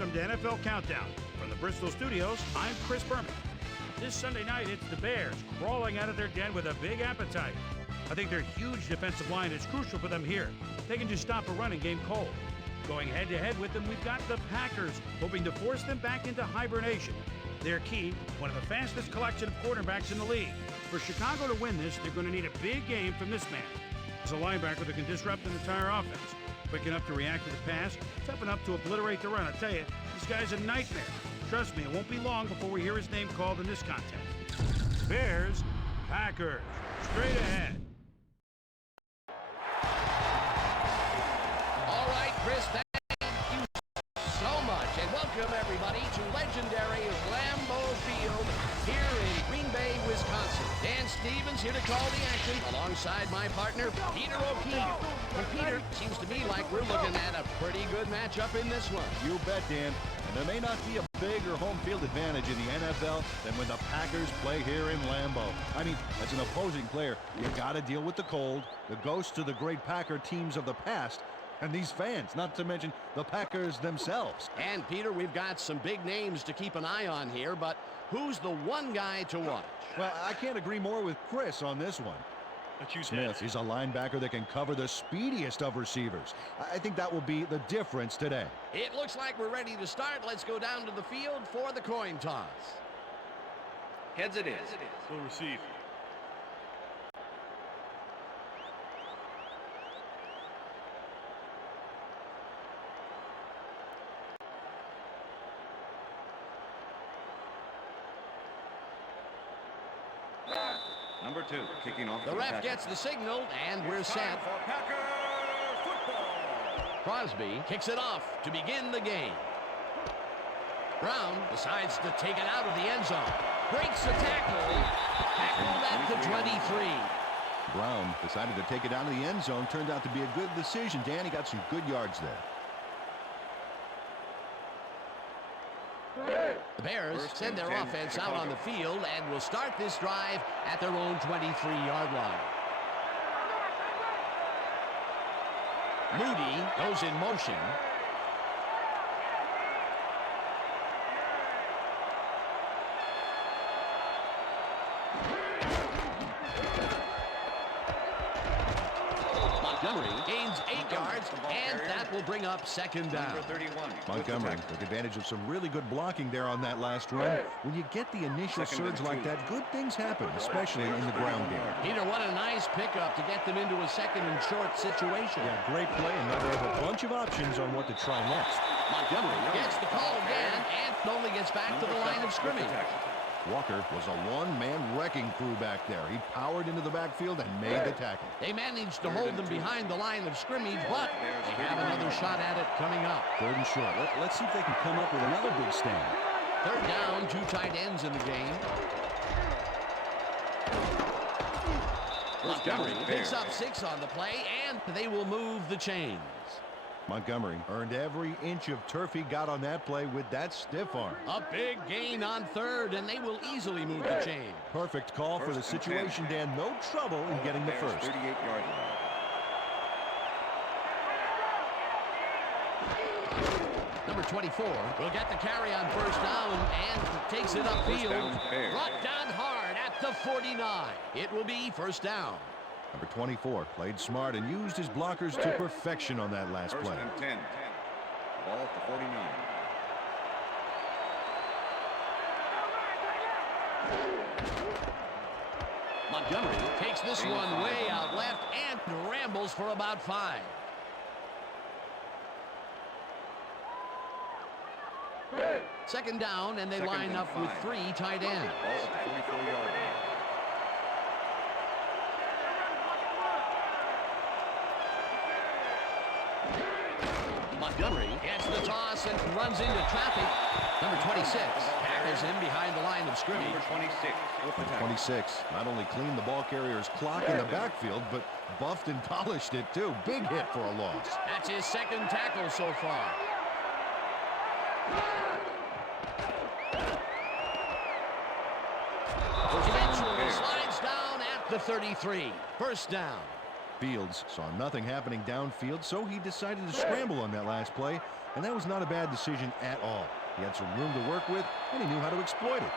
welcome to NFL Countdown. From the Bristol studios, I'm Chris Berman. This Sunday night, it's the Bears crawling out of their den with a big appetite. I think their huge defensive line is crucial for them here. They can just stop a running game cold. Going head-to-head with them, we've got the Packers, hoping to force them back into hibernation. They're key, one of the fastest collection of quarterbacks in the league. For Chicago to win this, they're going to need a big game from this man. He's a linebacker that can disrupt an entire offense. Quick enough to react to the pass, tough enough to obliterate the run. I tell you, this guy's a nightmare. Trust me, it won't be long before we hear his name called in this contest. Bears, Packers, straight ahead. All right, Chris, thank you so much. And welcome, everybody, to legendary Lambeau Field here in Green Bay, Wisconsin. Dan Stevens here to call the action alongside my partner, Peter O'Keefe. And Peter, seems to me like we're looking at a pretty good matchup in this one. You bet, Dan. And there may not be a bigger home field advantage in the NFL than when the Packers play here in Lambeau. I mean, as an opposing player, you got to deal with the cold, the ghosts of the great Packer teams of the past, and these fans, not to mention the Packers themselves. And, Peter, we've got some big names to keep an eye on here, but who's the one guy to watch? Well, I can't agree more with Chris on this one. Smith is a linebacker that can cover the speediest of receivers. I think that will be the difference today. It looks like we're ready to start. Let's go down to the field for the coin toss. Heads it is. Will receive. Number 2, kicking off. The ref gets the signal, and we're set. For Packer football. Crosby kicks it off to begin the game. Brown decides to take it out of the end zone. Breaks the tackle. Tackled at the 23. Brown decided to take it out of the end zone. Turned out to be a good decision. Dan, he got some good yards there. The Bears send their offense out on the field and will start this drive at their own 23-yard line. Moody goes in motion. Montgomery gains 8 yards, and that will bring up second down. Number 31. Montgomery took advantage of some really good blocking there on that last run. When you get the initial surge like that, good things happen, especially in the ground game. Peter, what a nice pickup to get them into a second and short situation. Yeah, great play, and now they have a bunch of options on what to try next. Montgomery gets the call again and only gets back to the line of scrimmage. Walker was a one-man wrecking crew back there. He powered into the backfield and made the tackle. They managed to hold them behind the line of scrimmage, but they have another shot at it coming up. Third and short. Let's see if they can come up with another big stand. Third down, 2 tight ends in the game. Montgomery picks up 6 on the play, and they will move the chains. Montgomery earned every inch of turf he got on that play with that stiff arm. A big gain on third, and they will easily move the chain. Perfect call for the situation, Dan. No trouble in getting the first. 38-yard line. Number 24 will get the carry on first down and takes it upfield. Brought down hard at the 49. It will be first down. Number 24 played smart and used his blockers to perfection on that last play. First and 10. Ball at the 49. Montgomery takes this one way out left and rambles for about 5. Second down, and they line up with 3 tight ends. Ball at the 44-yard line. Montgomery gets the toss and runs into traffic. Number 26 tackles him behind the line of scrimmage. Number 26. Number 26 not only cleaned the ball carrier's clock in the backfield, but buffed and polished it too. Big hit for a loss. That's his second tackle so far. Eventually slides down at the 33. First down. Fields saw nothing happening downfield, so he decided to scramble on that last play, and that was not a bad decision at all. He had some room to work with, and he knew how to exploit it.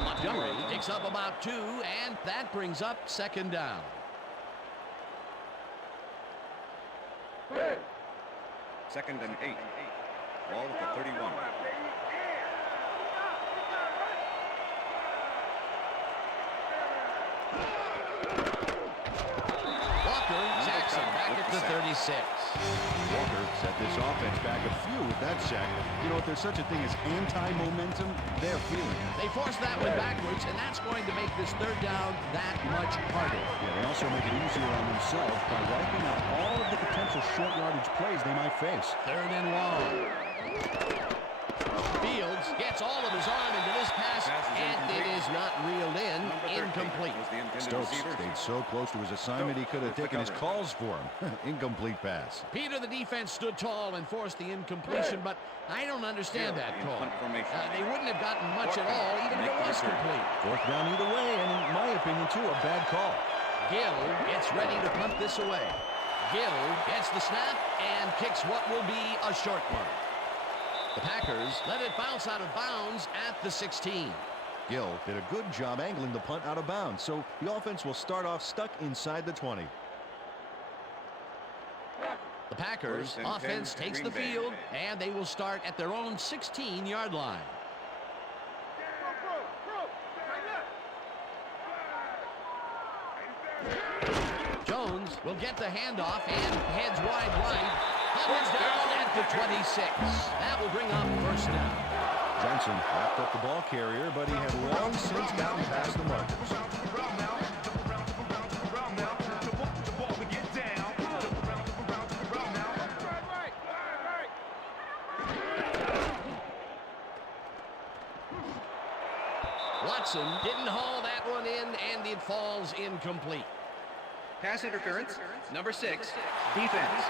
Montgomery picks up about 2, and that brings up second down. Second and 8. Ball at the 31. Walker, Jackson back at the 36. Walker set this offense back a few with that sack. You know, if there's such a thing as anti-momentum, they're feeling it. They force that one backwards, and that's going to make this third down that much harder. Yeah, they also make it easier on themselves by wiping out all of the potential short yardage plays they might face. Third and long. Fields gets all of his arm into this pass, and it is not reeled in. Incomplete. Stokes stayed so close to his assignment he could have taken his calls for him. Incomplete pass. Peter, the defense stood tall and forced the incompletion, but I don't understand that call. They wouldn't have gotten much at all, even if it was complete. Fourth down either way, and in my opinion, too, a bad call. Gill gets ready to punt this away. Gill gets the snap and kicks what will be a short punt. The Packers let it bounce out of bounds at the 16. Gill did a good job angling the punt out of bounds, so the offense will start off stuck inside the 20. The Packers offense takes the field, and they will start at their own 16-yard line. Jones will get the handoff and heads wide right. Hovers down at the 26. That will bring up first down. Johnson wrapped up the ball carrier, but he had long since gotten past the markers. Watson didn't haul that one in, and it falls incomplete. Pass interference, number 6, defense.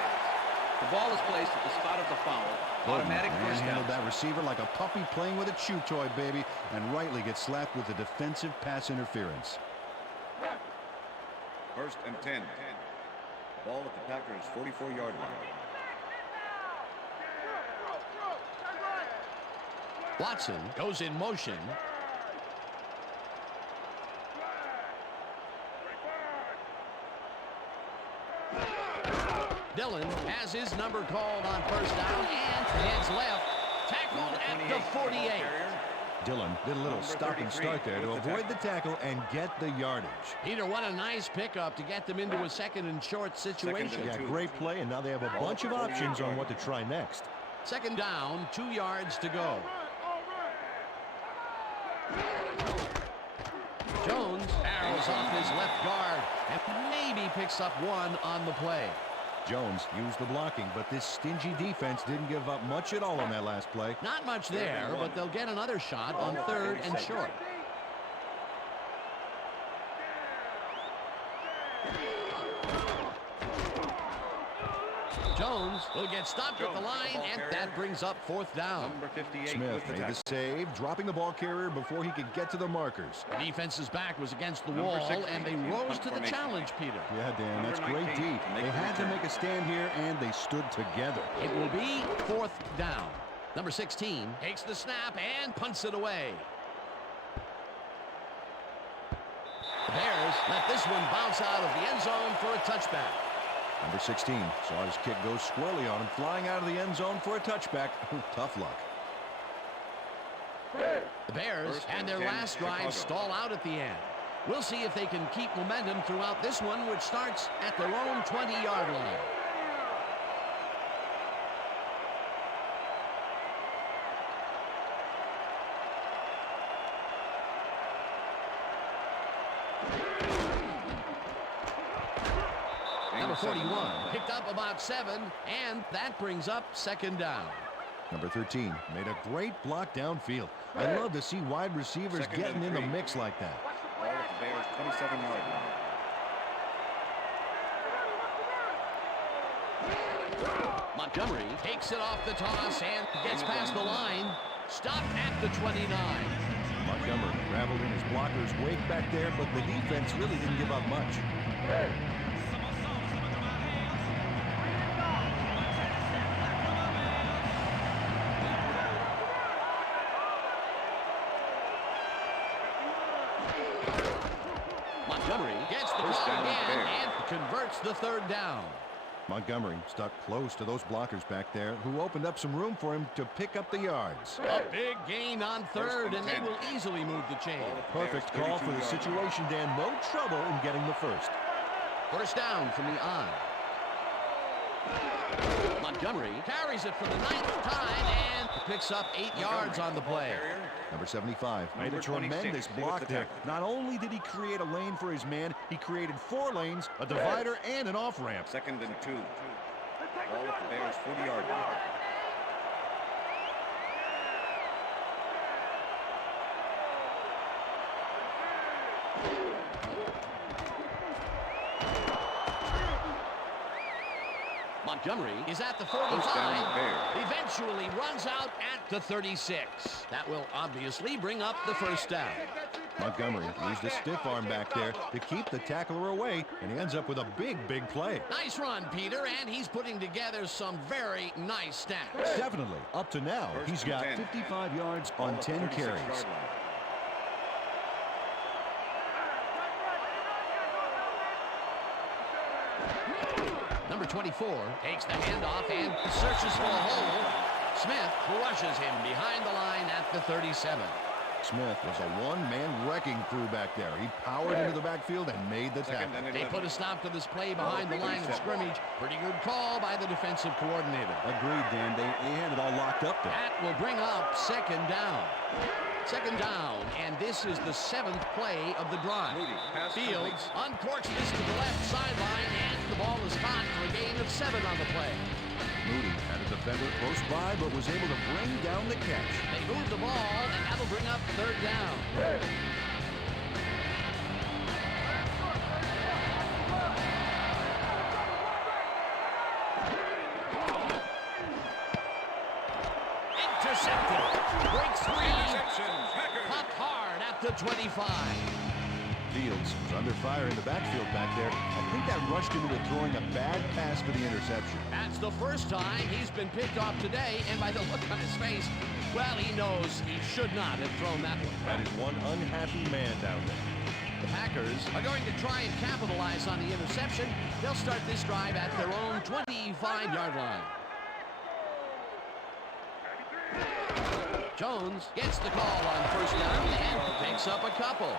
The ball is placed at the spot of the foul. Automatic first down. Handled that receiver like a puppy playing with a chew toy, baby, and rightly gets slapped with the defensive pass interference. First and 10. Ball at the Packers' 44-yard line. Watson goes in motion. Dillon has his number called on first down and heads left. Tackled at the 48. Dillon did a little stop and start there to avoid the tackle and get the yardage. Peter, what a nice pickup to get them into a second and short situation. Yeah, great play, and now they have a bunch of options on what to try next. Second down, 2 yards to go. Jones arrows off his left guard and maybe picks up 1 on the play. Jones used the blocking, but this stingy defense didn't give up much at all on that last play. Not much there, but they'll get another shot on third and short. Jones will get stopped at the line, and that brings up fourth down. Number 58 Smith made the save, dropping the ball carrier before he could get to the markers. The defense's back was against the wall, and they rose to the challenge, Peter. Yeah, Dan, that's great D. They had to make a stand here, and they stood together. It will be fourth down. Number 16 takes the snap and punts it away. The Bears let this one bounce out of the end zone for a touchback. Number 16 saw his kick go squarely on him, flying out of the end zone for a touchback. Tough luck. The Bears and their last drive stall out at the end. We'll see if they can keep momentum throughout this one, which starts at their own 20-yard line. Number 41 picked up about 7, and that brings up second down. Number 13 made a great block downfield. I love to see wide receivers getting in the mix like that. Ball at the Bears' 27-yard line. Montgomery takes it off the toss and gets past the line. Stopped at the 29. Montgomery traveled in his blockers' wake back there, but the defense really didn't give up much. Montgomery gets the First ball down, again Bears. and converts the third down. Montgomery stuck close to those blockers back there, who opened up some room for him to pick up the yards. A big gain on third, and they will easily move the chain. Perfect call for the situation, Dan. No trouble in getting the first. First down from the on. Montgomery carries it for the 9th time and picks up 8 yards on the play. Number 75 made a Number 26, tremendous see block what's the there. tackle. Not only did he create a lane for his man, he created 4 lanes, a divider, and an off-ramp. 2nd and 2. Ball at the Bears' 40-yard line. Montgomery is at the First down, 45. Bears. Eventually runs out at the 36. That will obviously bring up the first down. Montgomery used a stiff arm back there to keep the tackler away, and he ends up with a big play. Nice run, Peter, and he's putting together some very nice stats. Definitely. Up to now, First he's and got 10. 55 yards Ball on at 10 36 carries. yard line. Number 24 takes the handoff and searches for a hole. Smith crushes him behind the line at the 37. Smith was a one-man wrecking crew back there. He powered into the backfield and made the tackle. Second and They 11. put a stop to this play behind the line of scrimmage. Pretty good call by the defensive coordinator. Agreed, Dan. They had it all locked up there. That will bring up second down. Second down, and this is the 7th play of the drive. Moody, pass Fields uncorks this to the left sideline, and the ball is caught for a gain of 7 on the play. Moody had a defender close by, but was able to bring down the catch. They move the ball, and that'll bring up third down. Intercepted. Breaks free. Popped hard at the 25. Fields was under fire in the backfield back there. I think that rushed him into throwing a bad pass for the interception. That's the first time he's been picked off today, and by the look on his face, well, he knows he should not have thrown that one. That is one unhappy man down there. The Packers are going to try and capitalize on the interception. They'll start this drive at their own 25-yard line. Jones gets the call on first down and picks up a couple.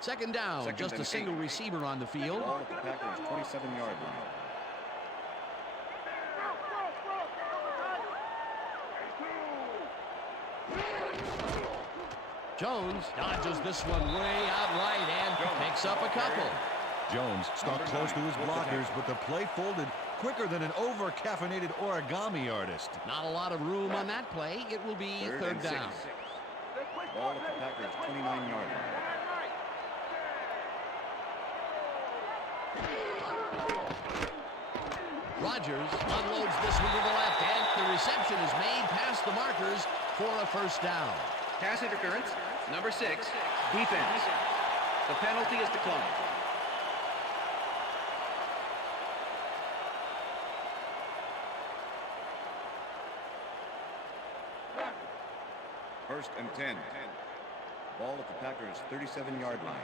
Second down, Second just a and single 8. receiver on the field. Ball at the Packers' 27-yard line. Jones dodges this one way out right and picks up a couple. Jones stuck close to his blockers, but the play folded quicker than an over-caffeinated origami artist. Not a lot of room on that play. It will be third and 6. down. Ball at the Packers' 29-yard line. Rodgers unloads this one to the left, and the reception is made past the markers for a first down. Pass interference, number 6, defense. The penalty is declined. First and 10. Ball at the Packers' 37-yard line.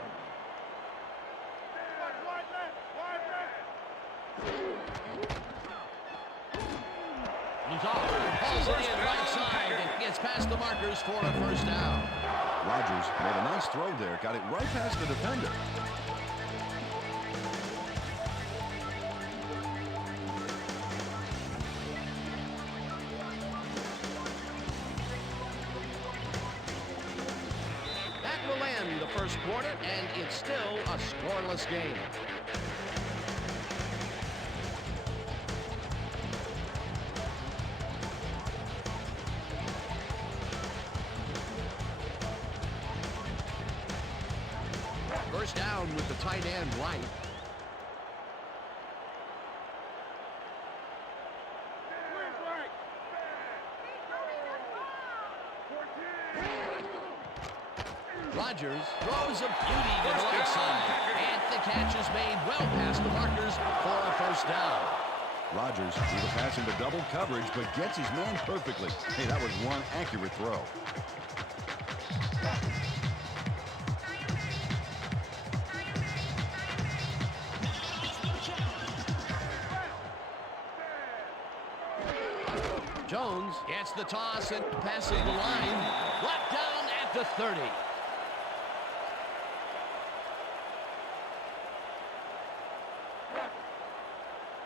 Pulls it in right side and gets past the markers for a first down. Rodgers made a nice throw there, got it right past the defender. That will end the first quarter, and it's still a scoreless game. first down with the tight end right. Rodgers throws a beauty to the right side. And the catch is made well past the markers for a first down. Rodgers either pass into double coverage, but gets his man perfectly. Hey, that was one accurate throw. Jones gets the toss and passes the line. Brought down at the 30.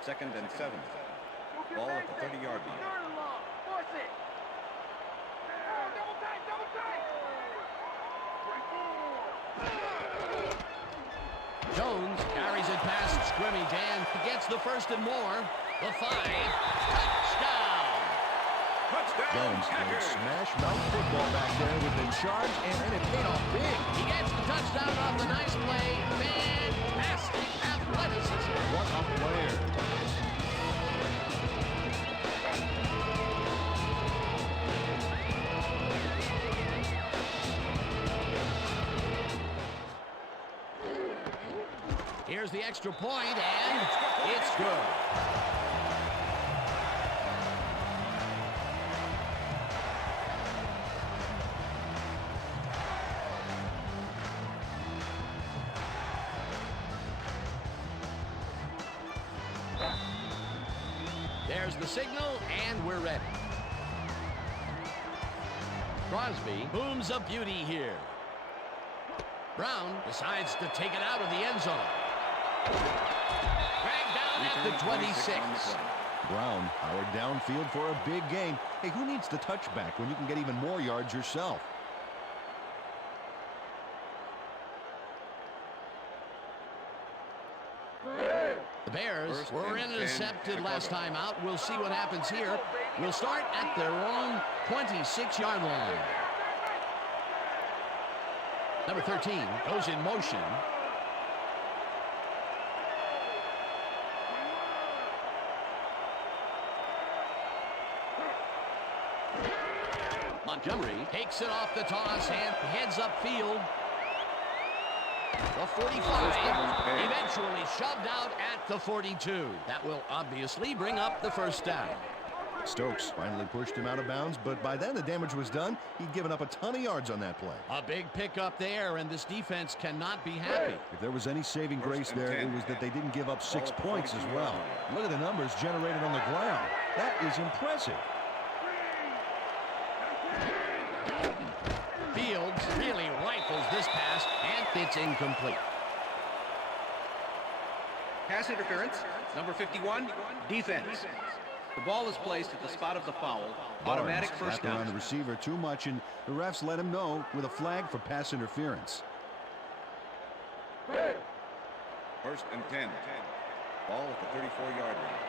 Second and 7. Ball at the 30-yard line. Jones carries it past scrimmage and gets the first and more. The 5. Touchdown! Jones played smash mouth football back there within charge, and it paid off big. He gets the touchdown off the nice play. Fantastic athleticism. What a player. Here's the extra point, and it's good. There's the signal, and we're ready. Crosby booms a beauty here. Brown decides to take it out of the end zone. Dragged down at the 26. Brown powered downfield for a big gain. Hey, who needs the touchback when you can get even more yards yourself? The Bears were intercepted last time out. We'll see what happens here. We'll start at their own 26-yard line. Number 13 goes in motion. Montgomery takes it off the toss and heads upfield. The 45 eventually shoved out at the 42. That will obviously bring up the first down. Stokes finally pushed him out of bounds, but by then the damage was done. He'd given up a ton of yards on that play. A big pickup there, and this defense cannot be happy. If there was any saving grace there, it was that they didn't give up 6 points as well. Look at the numbers generated on the ground. That is impressive. Fields really rifles this pass, and it's incomplete. Pass interference. Number 51, defense. The ball is placed at the spot of the foul. Automatic Barnes first wrapped around down. the receiver too much, and the refs let him know with a flag for pass interference. First and 10. Ball at the 34-yard line.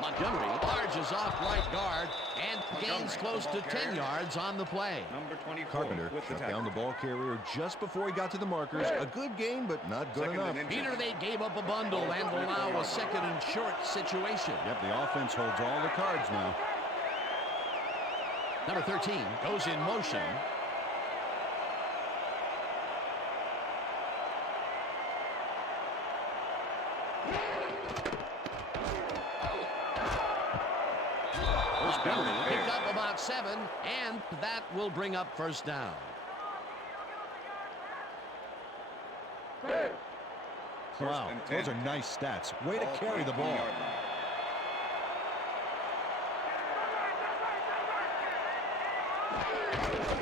Montgomery barges off right guard and gains close to 10 yards on the play. Number 24 Carpenter with the shut tackle. down the ball carrier just before he got to the markers. A good gain, but not good Second enough. and Peter, they gave up a bundle and will allow a second and short situation. Yep, the offense holds all the cards now. Number 13 goes in motion. Picked up about 7, and that will bring up first down. Wow, and 10. those are nice stats. Way to carry the ball.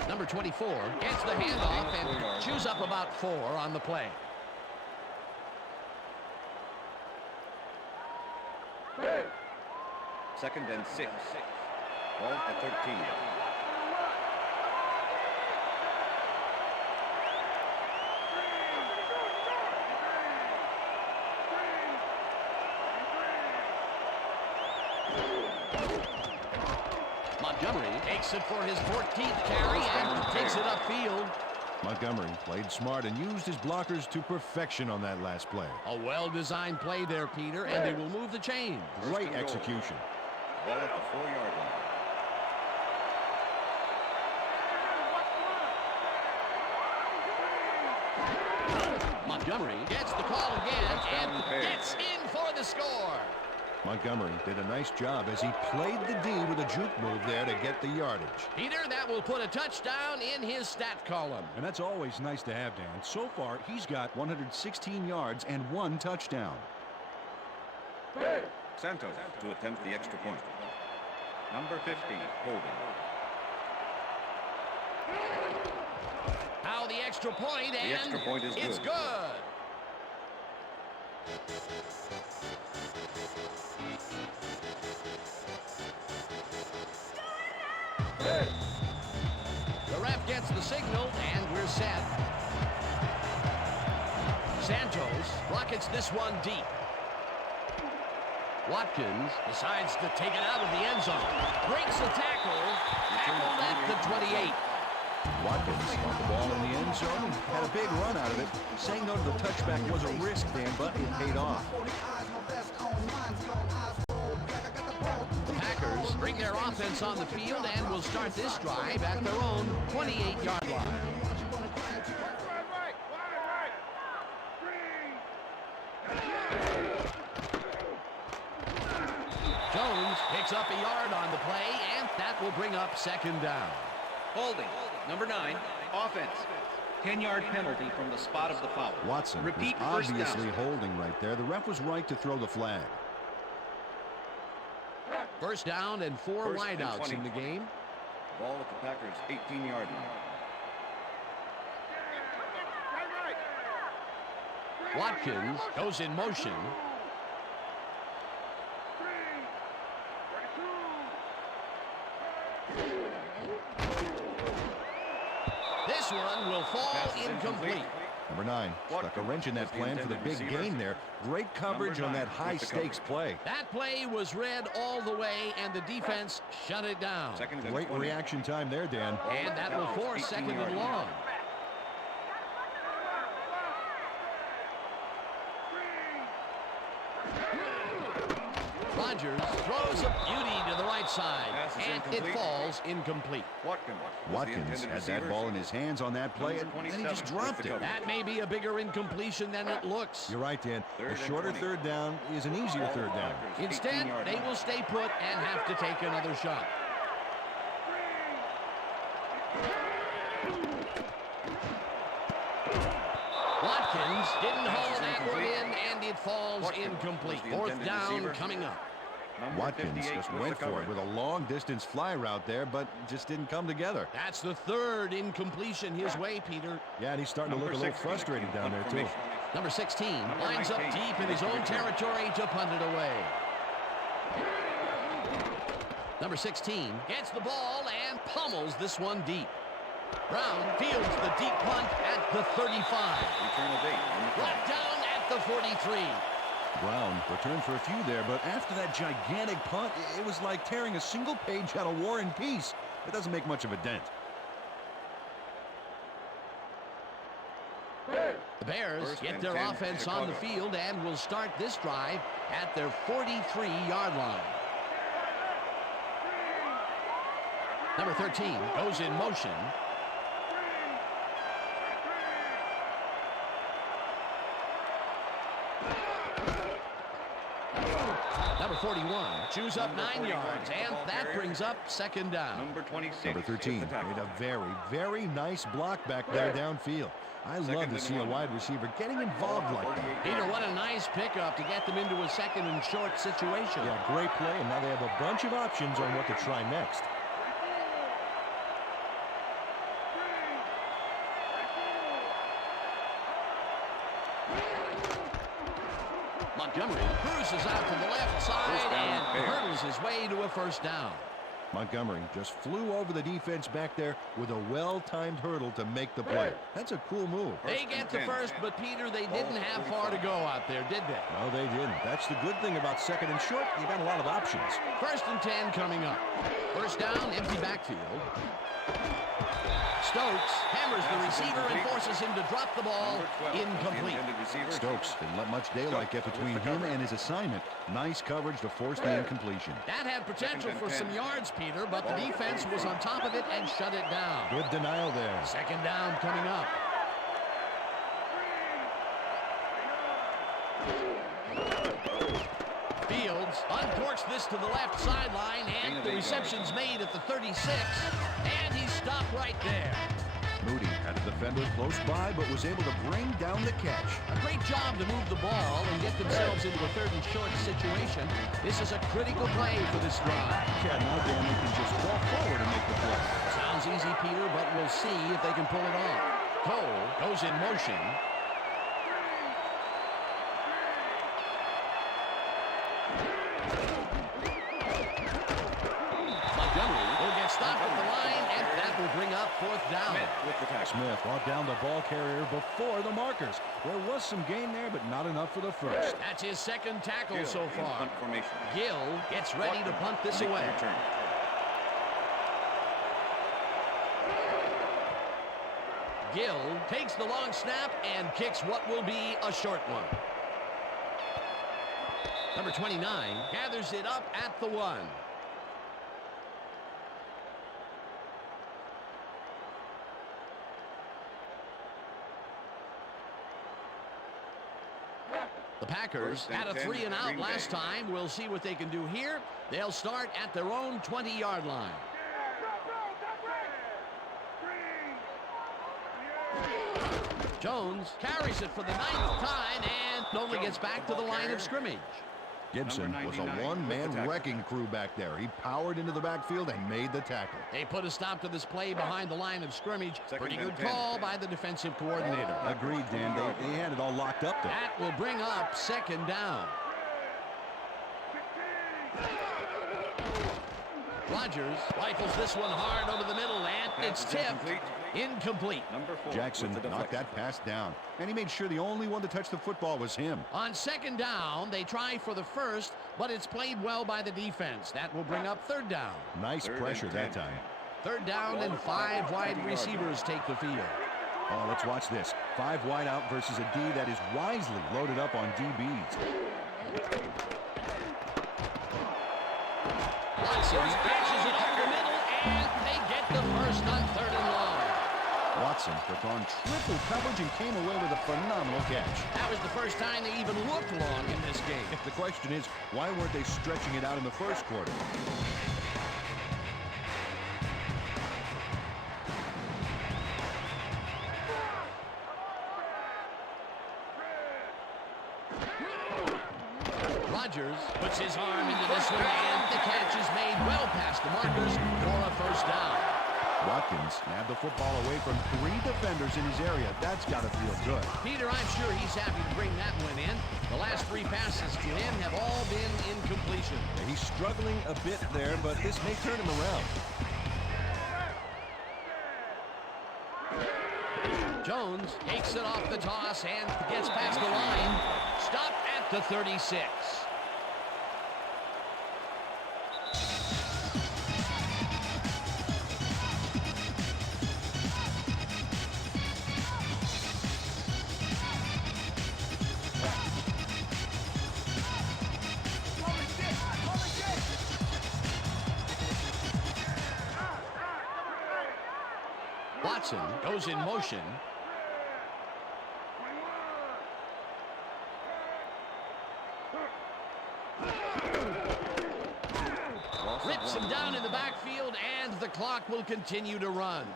Number 24 gets the handoff and chews up about 4 on the play. Second and 6. Ball at the 13. Montgomery takes it for his 14th carry and takes it upfield. Montgomery played smart and used his blockers to perfection on that last play. A well-designed play there, Peter, and they will move the chains. Great execution. Ball at the 4-yard line. Montgomery gets the call again and gets in for the score. Montgomery did a nice job as he played the D with a juke move there to get the yardage. Peter, that will put a touchdown in his stat column. And that's always nice to have, Dan. So far, he's got 116 yards and 1 touchdown. Santos to attempt the extra point. Number 50, holding. Now the extra point, and The extra point is it's good. The ref gets the signal, and we're set. Santos rockets this one deep. Watkins decides to take it out of the end zone. Breaks the tackle. Tackled at the 28. Watkins got the ball in the end zone and had a big run out of it. Saying no to the touchback was a risk, Dan, but it paid off. The Packers bring their offense on the field and will start this drive at their own 28-yard line. Jones picks up a yard on the play, and that will bring up second down. Holding. Number 9, offense. 10-yard penalty from the spot of the foul. Watson Repeat was first obviously down. holding right there. The ref was right to throw the flag. First down and 4 First and wideouts 20. in the game. Ball at the Packers' 18-yard line. Watkins goes in motion. This one will fall Pass is incomplete. Number 9 stuck a wrench in that plan for the big gain there. Great coverage on that high-stakes play. That play was read all the way, and the defense shut it down. Second and Great 20. reaction time there, Dan. And that will force second and long. Rodgers throws a beauty to the right side, Pass is and it incomplete. falls incomplete. Watkins. was the Watkins intended had that receiver. ball in his hands on that play, and Number then he just 27 dropped with the it. cover. That may be a bigger incompletion than it looks. You're right, Dan. Third A and shorter 20. third down is an easier Ball at third the down. Packers' Instead, 18-yard they line. will stay put and have to take another shot. Watkins didn't haul that one in, and it falls Watkins incomplete. was the Fourth intended down receiver. coming up. Number Watkins 58 just with went the for cover. it with a long-distance fly route there, but just didn't come together. That's the third incompletion his way, Peter. Yeah, and he's starting to look a little 16 frustrated down there, too. formation. Number 16 lines up 19. deep in his own territory to punt it away. Number 16 gets the ball and pummels this one deep. Brown fields the deep punt at the 35. Return of 8 on the Brought punt. down at the 43. Brown returned for a few there, but after that gigantic punt, it was like tearing a single page out of War and Peace. It doesn't make much of a dent. The Bears First get and their 10, offense on the Chicago. field and will start this drive at their 43-yard line. Number 13 goes in motion. Number 41 chews up 9 yards, and that brings up second down. Number 26. Number with 13 the tackle. made a very, very nice block back there downfield. I love Second to and see a 1. wide receiver getting involved like that. Peter, what a nice pickup to get them into a second and short situation. Yeah, great play, and now they have a bunch of options on what to try next. Montgomery cruises out to the left side First down, and Bears. hurdles his way to a first down. Montgomery just flew over the defense back there with a well-timed hurdle to make the play. That's a cool move. They get to first, but Peter, they didn't have far to go out there, did they? No, they didn't. That's the good thing about second and short. You got a lot of options. 1st and 10 coming up. First down, empty backfield. Stokes hammers the receiver and forces him to drop the ball. Incomplete. Stokes didn't let much daylight get between him and his assignment. Nice coverage to force the incompletion. That had potential for some yards, Peter, but the defense was on top of it and shut it down. Good denial there. 2nd down coming up. Fields uncorks this to the left sideline, and the reception's made at the 36, and he's stopped right there. Moody had a defender close by, but was able to bring down the catch. A great job to move the ball and get themselves into a 3rd and short situation. This is a critical play for this drive. Yeah, now Dan, they can just fall forward and make the play. Sounds easy, Peter, but we'll see if they can pull it off. Cole goes in motion. Stop at the line, and that will bring up 4th down. Smith brought down the ball carrier before the markers. There was some gain there, but not enough for the first. That's his 2nd tackle so far. Gill gets ready to punt this away. Gill takes the long snap and kicks what will be a short one. Number 29 gathers it up at the 1. The Packers had a 3 and out last time. We'll see what they can do here. They'll start at their own 20-yard line. Jones carries it for the 9th time and only gets back to the line of scrimmage. Gibson was a one-man wrecking crew back there. He powered into the backfield and made the tackle. They put a stop to this play behind the line of scrimmage. Pretty good call by the defensive coordinator. Agreed, Dan. They had it all locked up there. That will bring up 2nd down. Rodgers rifles this one hard over the middle, and it's tipped. Incomplete. Jackson knocked that pass down, and he made sure the only one to touch the football was him. On 2nd down, they try for the first, but it's played well by the defense. That will bring up 3rd down. Nice pressure that time. 3rd down, and 5 wide receivers take the field. Oh, let's watch this. 5 wide out versus a D that is wisely loaded up on DBs. Watson catches it up the middle, and they get the first on 3rd and long. Watson took on triple coverage and came away with a phenomenal catch. That was the first time they even looked long in this game. The question is, why weren't they stretching it out in the first quarter? Rodgers puts his arm into this one, and the catch is made well past the markers for a first down. Watkins nabbed the football away from 3 defenders in his area. That's got to feel good. Peter, I'm sure he's happy to bring that one in. The last 3 passes to him have all been incompletion. He's struggling a bit there, but this may turn him around. Jones takes it off the toss and gets past the line. Stopped at the 36. Watson goes in motion. Rips him down in the backfield, and the clock will continue to run.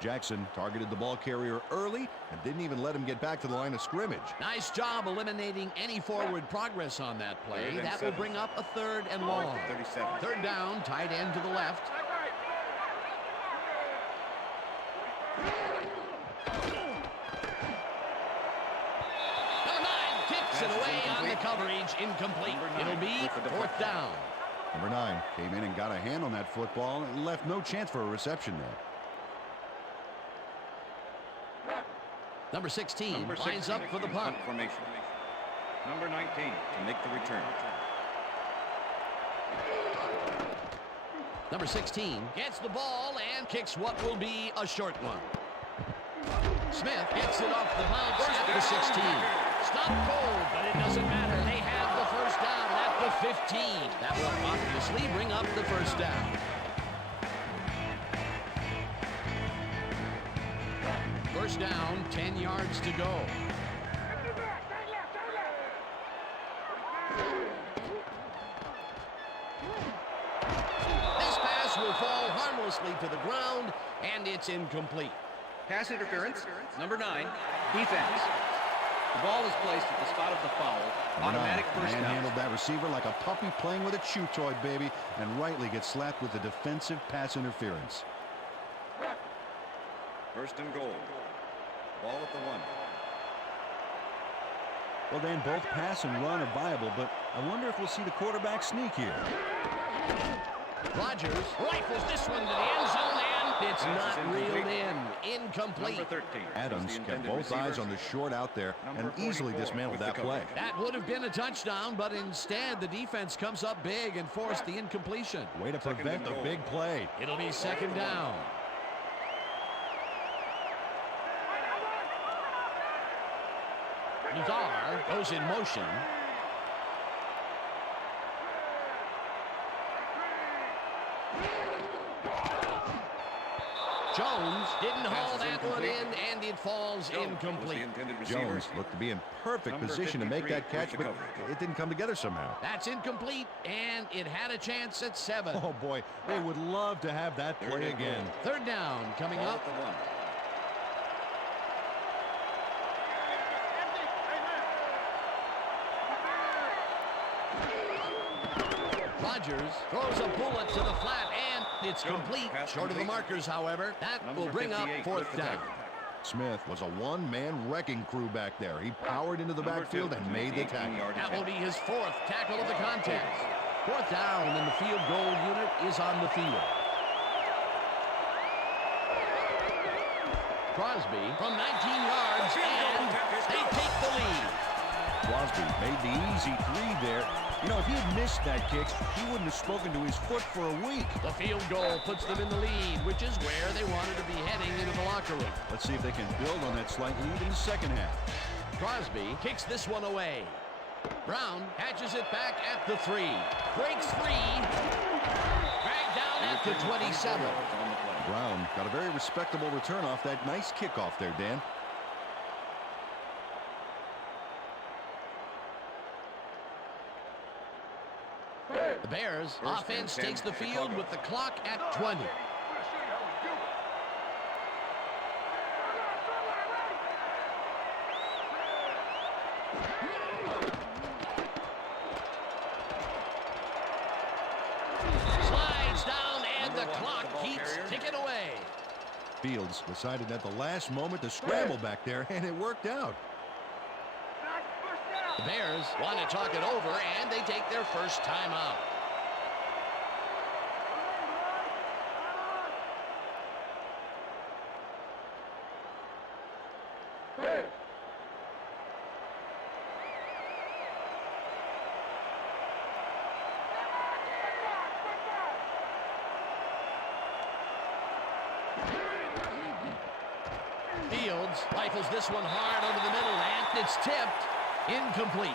Jackson targeted the ball carrier early and didn't even let him get back to the line of scrimmage. Nice job eliminating any forward progress on that play. That will bring up a 3rd and long. 3rd down, tight end to the left. Number 9 tips it away on the coverage. Incomplete. It'll be 4th down. Number 9 came in and got a hand on that football and left no chance for a reception there. Number 16 lines up for the punt. Formation. Number 19 to make the return. Number 16 gets the ball and kicks what will be a short one. Smith gets it off the bounce at the 16. Stopped cold, but it doesn't matter. They have the first down at the 15. That will obviously bring up the first down. First down, 10 yards to go. This pass will fall harmlessly to the ground, and it's incomplete. Pass interference. Number 9, defense. The ball is placed at the spot of the foul. Automatic first down. Handled that receiver like a puppy playing with a chew toy, baby, and rightly gets slapped with the defensive pass interference. First and goal. Ball at the 1. Well, Dan, both pass and run are viable, but I wonder if we'll see the quarterback sneak here. Rodgers rifles this one to the end zone, and it's not reeled in. Incomplete. Number 13. Adams kept both eyes on the short out there and easily dismantled that play. That would have been a touchdown, but instead the defense comes up big and forced the incompletion. Way to prevent the big play. It'll be second down. Lazar goes in motion. Jones didn't haul that one in, and it falls incomplete. Jones looked to be in perfect position to make that catch, but it didn't come together somehow. That's incomplete, and it had a chance at 7. Oh, boy, they would love to have that play again. Third down coming up. Rodgers throws a bullet to the flat, and it's complete. Short of the markers, however. That will bring up fourth down. Smith was a one-man wrecking crew back there. He powered into the backfield and made the tackle. That will be his 4th tackle of the contest. Fourth down, and the field goal unit is on the field. Crosby from 19 yards, and they take the lead. Crosby made the easy 3 there. You know, if he had missed that kick, he wouldn't have spoken to his foot for a week. The field goal puts them in the lead, which is where they wanted to be heading into the locker room. Let's see if they can build on that slight lead in the second half. Crosby kicks this one away. Brown catches it back at the 3. Breaks free. Dragged down at the 27. Brown got a very respectable return off that nice kickoff there, Dan. The Bears offense takes the field with the clock at 20. Slides down, and the clock keeps ticking away. Fields decided at the last moment to scramble back there, and it worked out. The Bears want to talk it over, and they take their first timeout. Fields rifles this one hard over the middle, and it's tipped. Incomplete.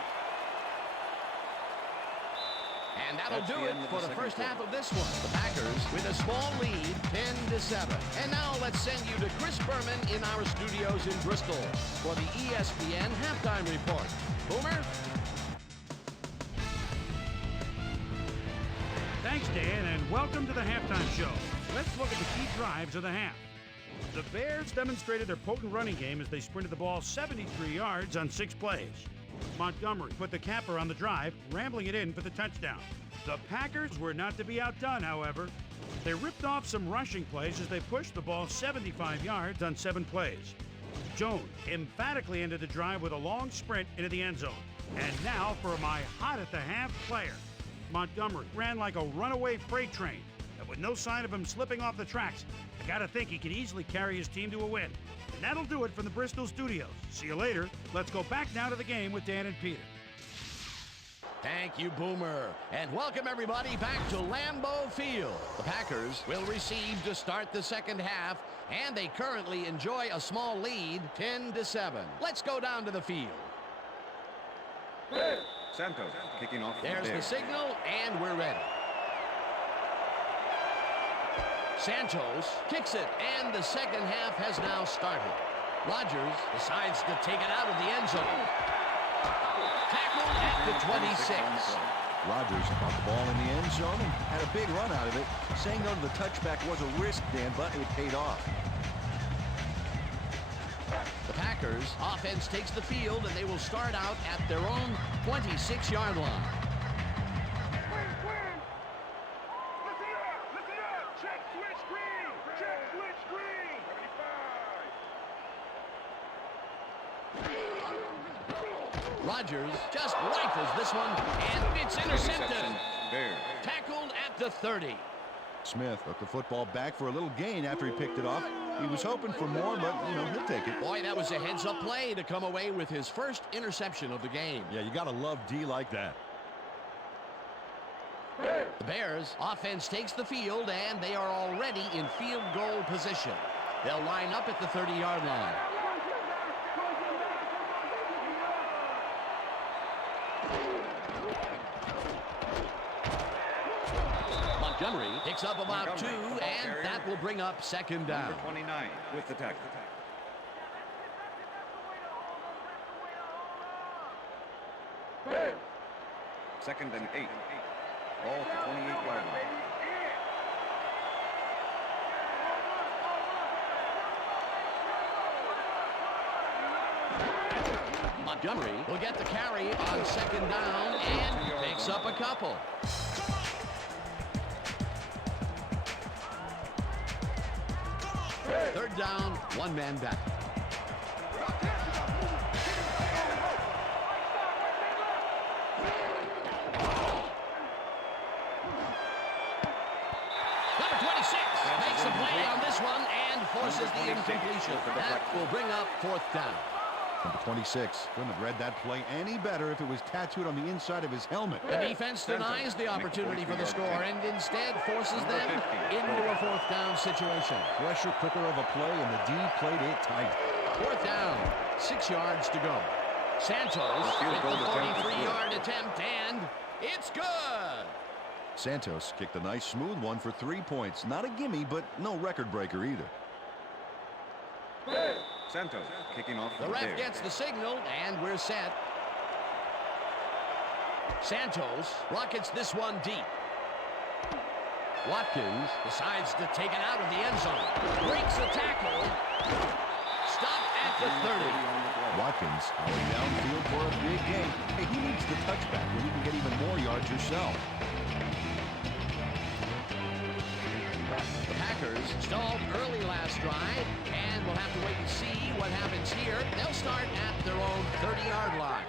And that'll do it for the first half of this one. The Packers with a small lead, 10-7. And now let's send you to Chris Berman in our studios in Bristol for the ESPN Halftime Report. Boomer? Thanks, Dan, and welcome to the halftime show. Let's look at the key drives of the half. The Bears demonstrated their potent running game as they sprinted the ball 73 yards on 6 plays. Montgomery put the capper on the drive, rambling it in for the touchdown. The Packers were not to be outdone, however. They ripped off some rushing plays as they pushed the ball 75 yards on 7 plays. Jones emphatically ended the drive with a long sprint into the end zone. And now for my hot at the half player. Montgomery ran like a runaway freight train, and with no sign of him slipping off the tracks, I gotta think he could easily carry his team to a win. And that'll do it from the Bristol studios. See you later. Let's go back now to the game with Dan and Peter. Thank you, Boomer. And welcome everybody back to Lambeau Field. The Packers will receive to start the second half, and they currently enjoy a small lead, 10-7. Let's go down to the field. Santos kicking off. There's the signal, and we're ready. Santos kicks it, and the second half has now started. Rodgers decides to take it out of the end zone. Tackled at the 26. Rodgers caught the ball in the end zone and had a big run out of it. Saying no to the touchback was a risk, Dan, but it paid off. The Packers offense takes the field, and they will start out at their own 26-yard line. Rodgers just rifles this one, and it's intercepted. Bears. Tackled at the 30. Smith took the football back for a little gain after he picked it off. He was hoping for more, but, he'll take it. Boy, that was a heads-up play to come away with his first interception of the game. Yeah, you got to love D like that. The Bears offense takes the field, and they are already in field goal position. They'll line up at the 30-yard line. Montgomery picks up about 2, and that will bring up second down. Number 29 with the tackle. Second and 8. Ball at the 28-yard line. Montgomery will get the carry on second down and picks up a couple. Third down, one man back. Number 26 makes a play on this one and forces the incompletion. That will bring up fourth down. Number 26 couldn't have read that play any better if it was tattooed on the inside of his helmet. The defense denies the opportunity for the score and instead forces them into a fourth down situation. Pressure cooker of a play, and the D played it tight. Fourth down, 6 yards to go. Santos with the 43-yard attempt, and it's good. Santos kicked a nice smooth one for 3 points. Not a gimme, but no record breaker either. Santos kicking off. The ref gets the signal, and we're set. Santos rockets this one deep. Watkins decides to take it out of the end zone. Breaks the tackle. Stopped at the 30. Watkins going downfield for a big gain. Hey, he needs the touchback when you can get even more yards yourself. The Packers stalled early last drive, and we'll have to wait and see what happens here. They'll start at their own 30-yard line.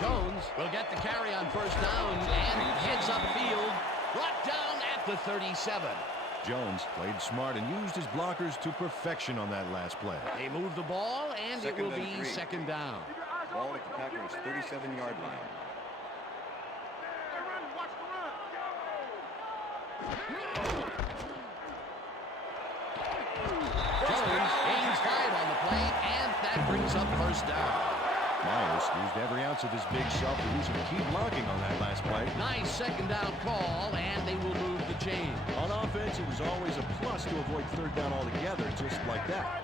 Jones will get the carry on first down and heads upfield, brought down at the 37. Jones played smart and used his blockers to perfection on that last play. They move the ball, and Second it will and be 3. second down. Ball at the Packers' 37-yard line. Jones aims wide on the play, and that brings up first down. Myers used every ounce of his big self to do some key blocking on that last play. Nice second down call, and they will move the chain. On offense, it was always a plus to avoid third down altogether, just like that.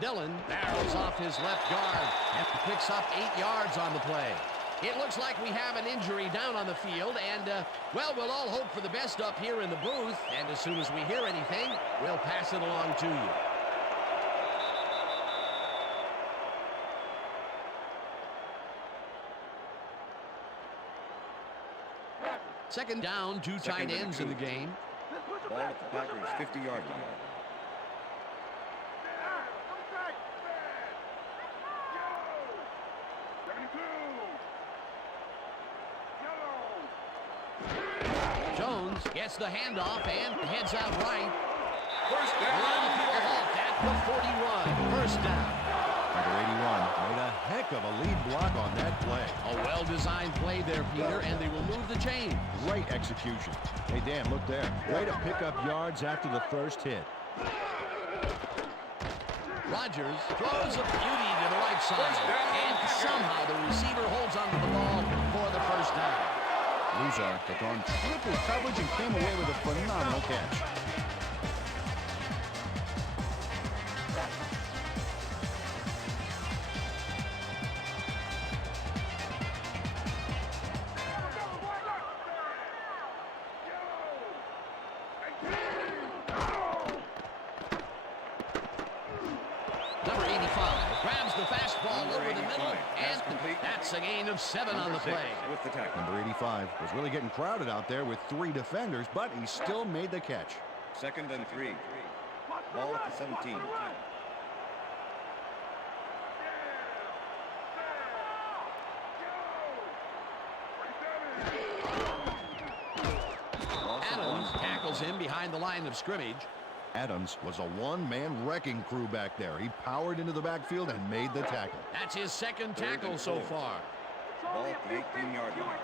Dillon barrels off his left guard and picks up 8 yards on the play. It looks like we have an injury down on the field, and, well, we'll all hope for the best up here in the booth, and as soon as we hear anything, we'll pass it along to you. Second down, two tight ends in the game. Ball at the Packers' 50-yard line. Jones gets the handoff and heads out right. First down. Run to a halt at the 41. First down. Number 81 made a heck of a lead block on that play. A well-designed play there, Peter, and they will move the chain. Great execution. Hey, Dan, look there. Way to pick up yards after the first hit. Rodgers throws a beauty to the right side, and somehow the receiver holds onto the ball for the first down. Luzar took on triple coverage and came away with a phenomenal catch. Number 85 grabs the fastball Number over the 85, middle, pass and complete. that's a gain of 7 on the Number 6 play. with the tackle. Number 85 was really getting crowded out there with 3 defenders, but he still made the catch. Second and 3. Ball at the 17. Adams tackles him behind the line of scrimmage. Adams was a one-man wrecking crew back there. He powered into the backfield and made the tackle. That's his second tackle so far. Ball at the 18-yard line.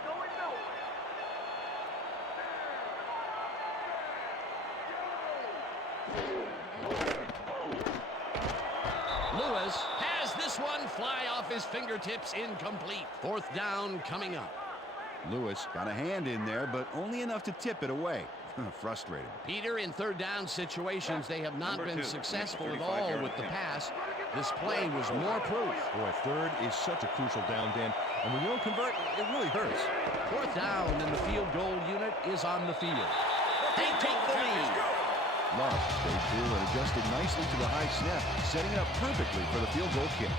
Lewis has this one fly off his fingertips, incomplete. Fourth down coming up. Lewis got a hand in there, but only enough to tip it away. Frustrating. Peter, in third down situations, they have not Number been 2, successful at 35 all yard with the attempt. pass. This play was more proof. Boy, third is such a crucial down, Dan. And when you don't convert, it really hurts. Fourth down, and the field goal unit is on the field. They take the lead. Love stayed cool and adjusted nicely to the high snap, setting it up perfectly for the field goal kick.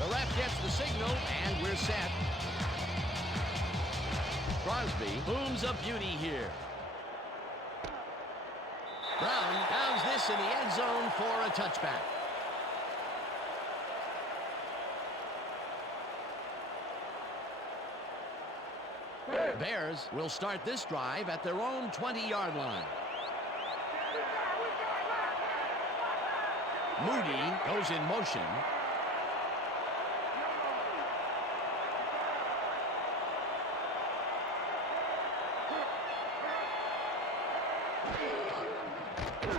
The ref gets the signal, and we're set. Crosby booms a beauty here. Brown pounds this in the end zone for a touchback. Bears will start this drive at their own 20-yard line. Moody goes in motion.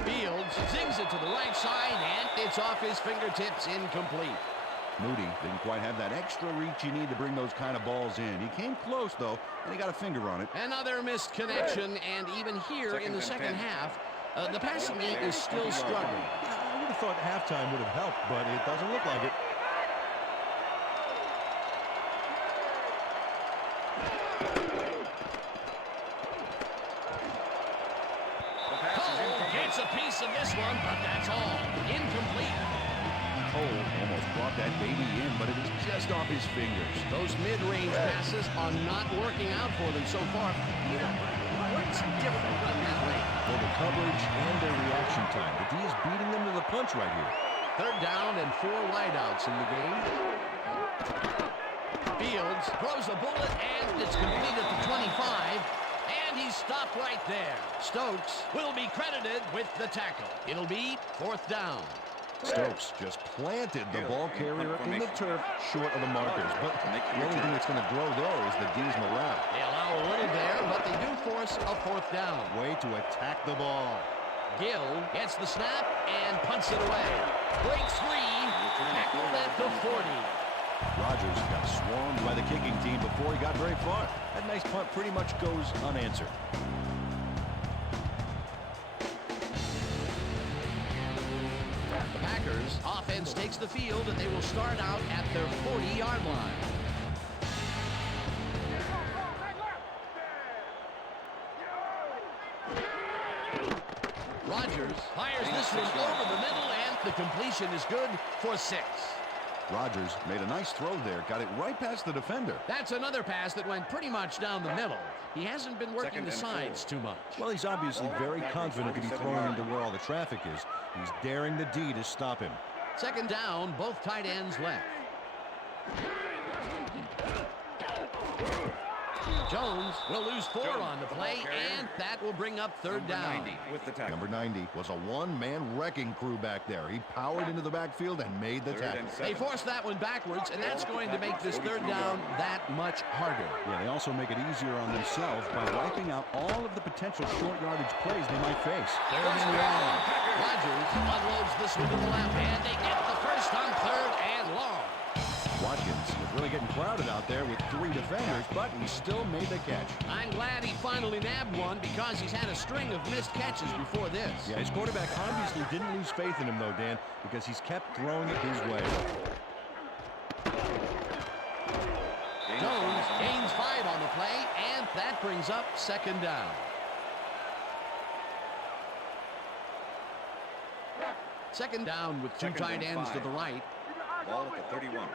Fields zings it to the right side, and it's off his fingertips, incomplete. Moody didn't quite have that extra reach you need to bring those kind of balls in. He came close, though, and he got a finger on it. Another missed connection, and even here in the second half, the passing game is still struggling. I would have thought halftime would have helped, but it doesn't look like it. Cole gets a piece of this one, but that's all. Incomplete. Cole almost brought that baby in, but it was just off his fingers. Those mid-range passes are not working out for them so far. What's different on that way? For the coverage and their reaction time. The D is beating them to the punch right here. Third down and 4 wideouts in the game. Fields throws a bullet, and it's complete at the 25. And he's stopped right there. Stokes will be credited with the tackle. It'll be fourth down. Stokes just planted the ball carrier in the turf short of the markers. But the only thing that's going to grow there is the D's morale. They allow a little there, but they do force a fourth down. Way to attack the ball. Gill gets the snap and punts it away. Breaks free, tackled at the 40. Rodgers got swarmed by the kicking team before he got very far. That nice punt pretty much goes unanswered. The Packers offense takes the field, and they will start out at their 40-yard line. Rodgers fires this one over the middle, and the completion is good for 6. Rodgers made a nice throw there. Got it right past the defender. That's another pass that went pretty much down the middle. He hasn't been working the sides too much. Well, he's obviously very confident to be throwing into where all the traffic is. He's daring the D to stop him. Second down, both tight ends left. Jones will lose 4 on the play, and that will bring up third down. With the tackle. Number 90 was a one-man wrecking crew back there. He powered into the backfield and made the tackle. They forced that one backwards, and that's going to make this third down that much harder. Yeah, they also make it easier on themselves by wiping out all of the potential short yardage plays they might face. Third and long. Rodgers unloads this one to the left, and they get the first on third and long. Watkins was really getting crowded out there with 3 defenders, but he still made the catch. I'm glad he finally nabbed one because he's had a string of missed catches before this. Yeah, his quarterback obviously didn't lose faith in him, though, Dan, because he's kept throwing it his way. Jones gains 5 on the play, and that brings up second down. Second down with 2 tight ends to the right. Ball at the 31.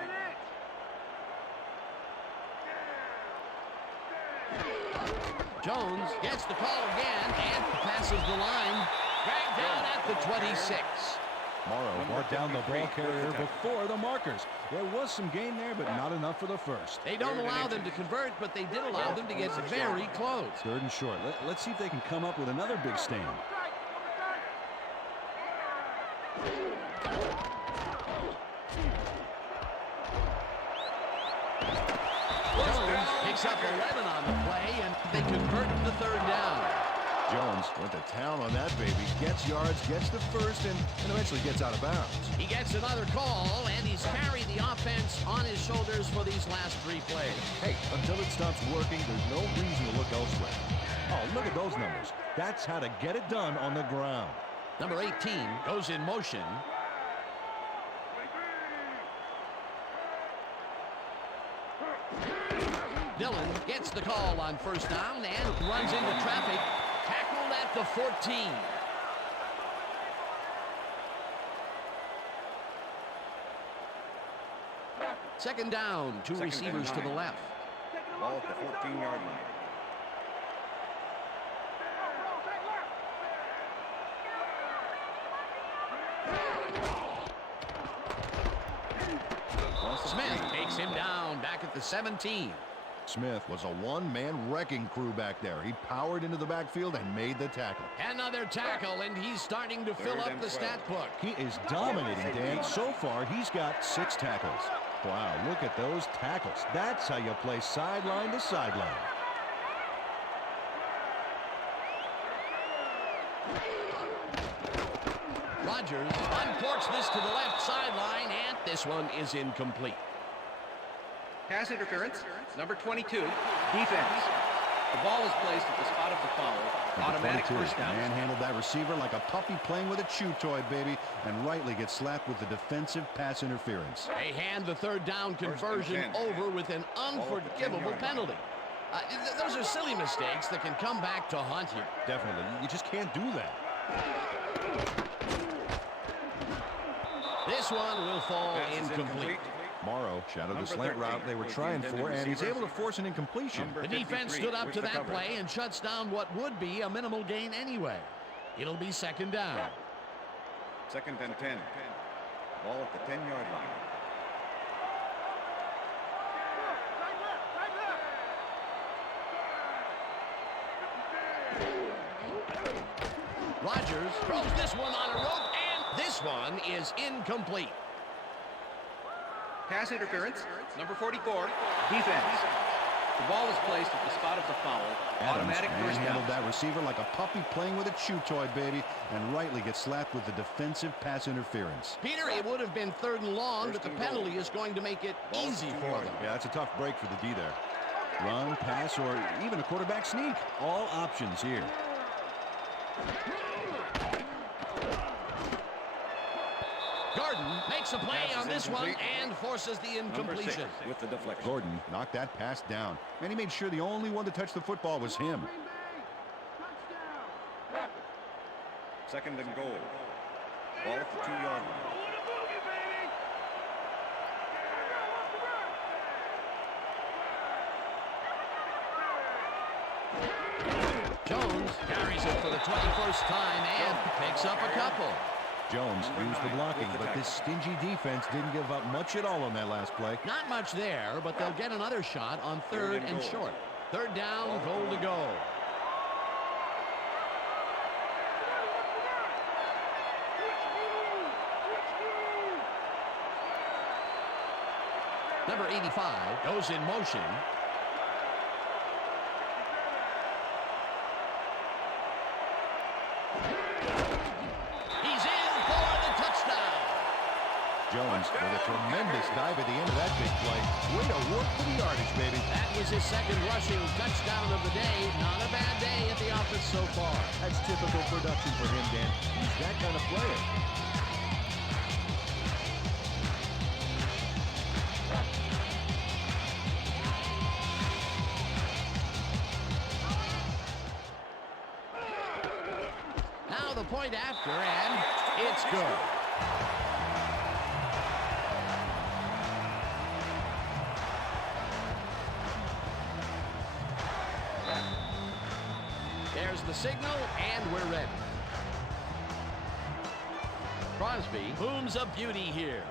Jones gets the call again and passes the line. Dragged down at the 26. Morrow brought down the ball carrier before the markers. There was some gain there, but not enough for the first. They don't allow them to convert, but they did allow them to get very close. Third and short. Let's see if they can come up with another big stand. Jones picks up 11 on the play, and they convert the third down. Jones went to town on that baby. Gets yards, gets the first, and eventually gets out of bounds. He gets another call, and he's carried the offense on his shoulders for these last 3 plays. Hey, until it stops working, there's no reason to look elsewhere. Oh, look at those numbers. That's how to get it done on the ground. Number 18 goes in motion. Dillon gets the call on first down and runs into traffic. Tackled at the 14. Second down, 2 receivers to the left. Ball at the 14-yard line. Smith takes him down back at the 17. Smith was a one-man wrecking crew back there. He powered into the backfield and made the tackle. Another tackle, and he's starting to fill up the stat book. He is dominating, Dan. So far, he's got 6 tackles. Wow, look at those tackles. That's how you play sideline to sideline. Rodgers uncorks this to the left sideline, and this one is incomplete. Pass interference, number 22, defense. The ball is placed at the spot of the foul. Automatic 22. first down. Manhandled that receiver like a puppy playing with a chew toy, baby, and rightly gets slapped with the defensive pass interference. They hand the third down conversion over with an unforgivable penalty. Those are silly mistakes that can come back to haunt you. Definitely. You just can't do that. This one will fall incomplete. Morrow shadowed the slant route they were trying for, and he's able to force an incompletion. The defense stood up to that play and shuts down what would be a minimal gain anyway. It'll be second down. Second and 10. Ball at the 10-yard line. Rodgers throws this one on a rope, and this one is incomplete. Pass interference, number 44, defense. The ball is placed at the spot of the foul. Automatic first down. Manhandled that receiver like a puppy playing with a chew toy, baby, and rightly gets slapped with the defensive pass interference. Peter, it would have been third and long, but the penalty is going to make it easy for them. Yeah, that's a tough break for the D there. Run, pass, or even a quarterback sneak. All options here. Gordon makes a play on this one and forces the incompletion. With the deflection. Gordon knocked that pass down, and he made sure the only one to touch the football was him. Second and goal. Ball at the 2-yard line. Jones carries it for the 21st time and picks up a couple. Jones used the blocking, but this stingy defense didn't give up much at all on that last play. Not much there, but they'll get another shot on third and short. Third down, goal to go. Number 85 goes in motion. He's in for the touchdown. Jones with a tremendous dive at the end of that big play. Way to work for the yardage, baby. That was his second rushing touchdown of the day. Not a bad day at the office so far. That's typical production for him, Dan. He's that kind of player. Now the point after, and it's good. There's the signal, and we're ready. Crosby booms a beauty here.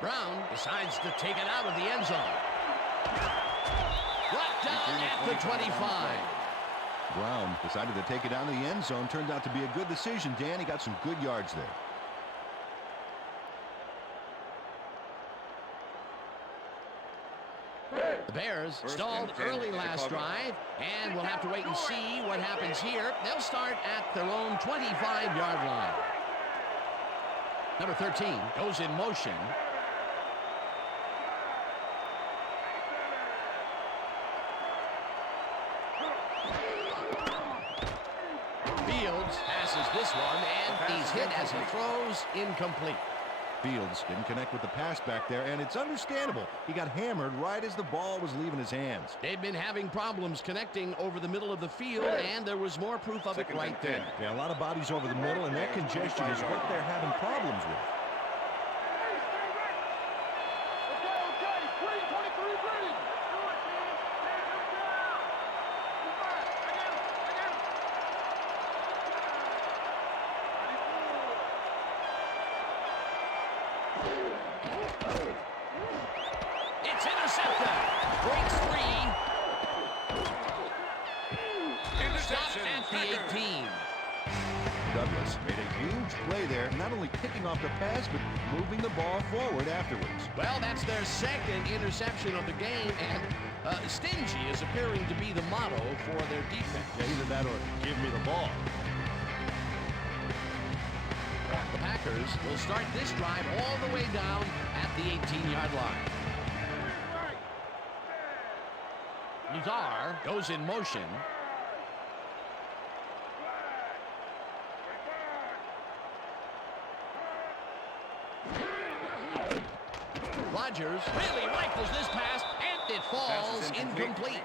Brown decides to take it out of the end zone. Brought down at the 25. Brown decided to take it down to the end zone. Turned out to be a good decision, Dan. He got some good yards there. The Bears stalled early last drive, and we'll have to wait and see what happens here. They'll start at their own 25-yard line. Number 13 goes in motion. Fields passes this one, and he's hit as he throws incomplete. Fields didn't connect with the pass back there, and it's understandable. He got hammered right as the ball was leaving his hands. They've been having problems connecting over the middle of the field, and there was more proof of it right there. Yeah, a lot of bodies over the middle, and that congestion is what they're having problems with. It's intercepted. Breaks free. Stopped at the 18. Douglas made a huge play there, not only picking off the pass, but moving the ball forward afterwards. Well, that's their second interception of the game, and stingy is appearing to be the motto for their defense. Yeah, either that or give me the ball. The Packers will start this drive all the way down at the 18-yard line. Lazar goes in motion. Rodgers really rifles this pass, and it falls incomplete.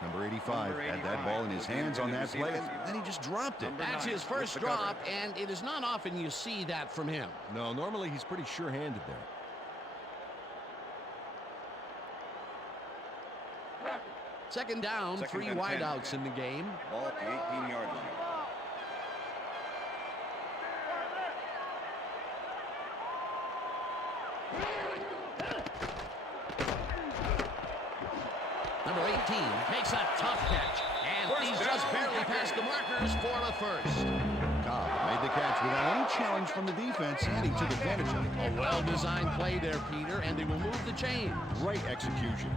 Number 85 had that ball in his hands on that play, and then he just dropped it. That's his first drop, and it is not often you see that from him. No, normally he's pretty sure-handed there. Second down, three wideouts in the game. Ball at the 18-yard line. Number 18 makes a tough catch, and he's just barely past the markers for a first. Cobb made the catch without any challenge from the defense, and he took advantage of it. A well-designed play there, Peter, and they will move the chain. Great execution.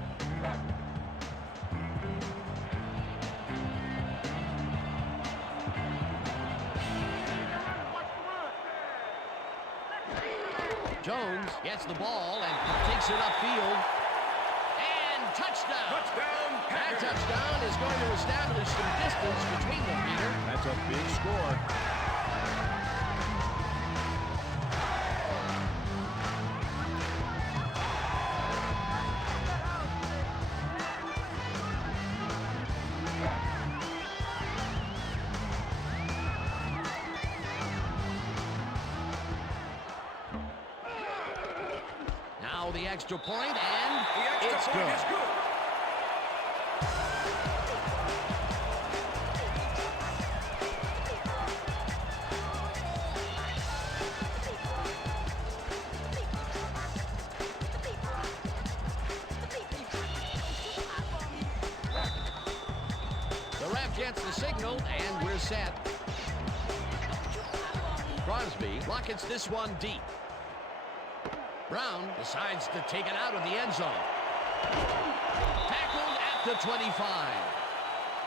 Jones gets the ball and takes it upfield. And touchdown! That touchdown is going to establish some distance between them, Peter. That's a big score. Now the extra point, and it's good. ref gets the signal, and we're set. Crosby rockets this one deep. Brown decides to take it out of the end zone. Tackled at the 25.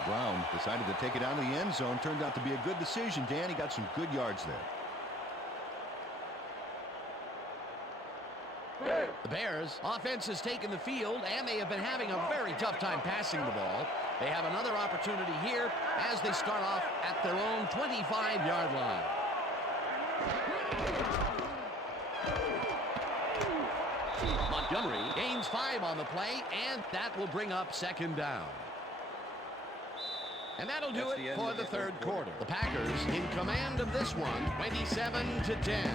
Brown decided to take it out of the end zone. Turned out to be a good decision, Dan. He got some good yards there. The Bears offense has taken the field, and they have been having a very tough time passing the ball. They have another opportunity here as they start off at their own 25-yard line. Montgomery gains 5 on the play, and that will bring up second down. And that'll do it for the third quarter. The Packers in command of this one, 27-10.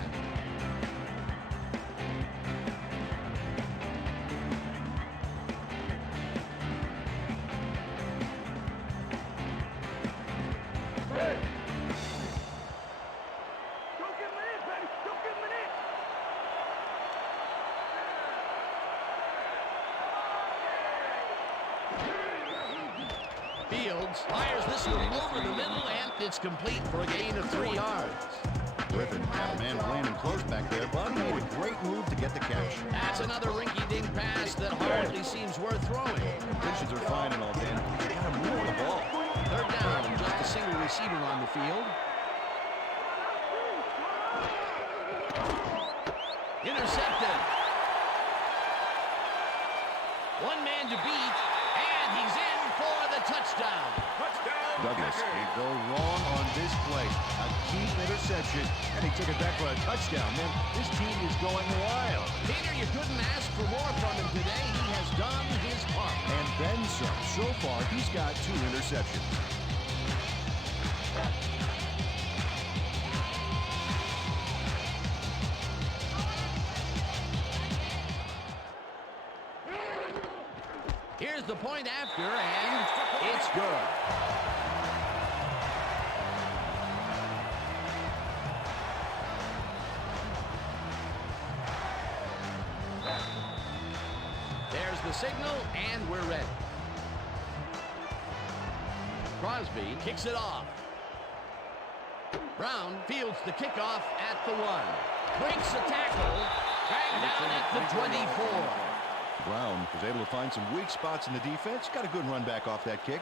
Fields fires this one over the middle, and it's complete for a gain of 3 yards. Griffin had a man playing him close back there, but made a great move to get the catch. That's another rinky-dink pass that hardly seems worth throwing. Conditions are fine and all, Dan. You gotta move the ball. Third down, just a single receiver on the field. Intercepted. One man to beat, and he's in for the touchdown. Douglas can't go wrong on this play. A key interception, and he took it back for a touchdown. Man, this team is going wild. Peter, you couldn't ask for more from him today. He has done his part. And then some. So far, he's got 2 interceptions. Here's the point after, and it's good. There's the signal, and we're ready. Crosby kicks it off. Brown fields the kickoff at the 1. Breaks the tackle. Dragged down at the 24. Brown was able to find some weak spots in the defense. Got a good run back off that kick.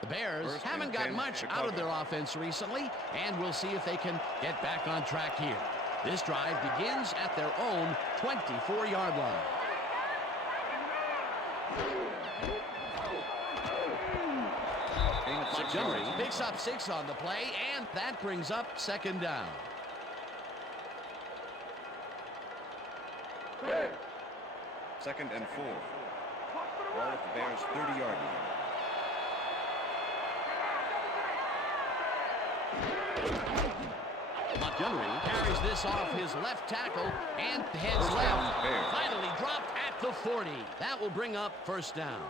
The Bears haven't got much out of their offense recently, and we'll see if they can get back on track here. This drive begins at their own 24-yard line. Montgomery picks up 6 on the play, and that brings up second down. Second and 4. Ball at the Bears' 30-yard line. Montgomery carries this off his left tackle and heads left. Finally dropped at the 40. That will bring up first down.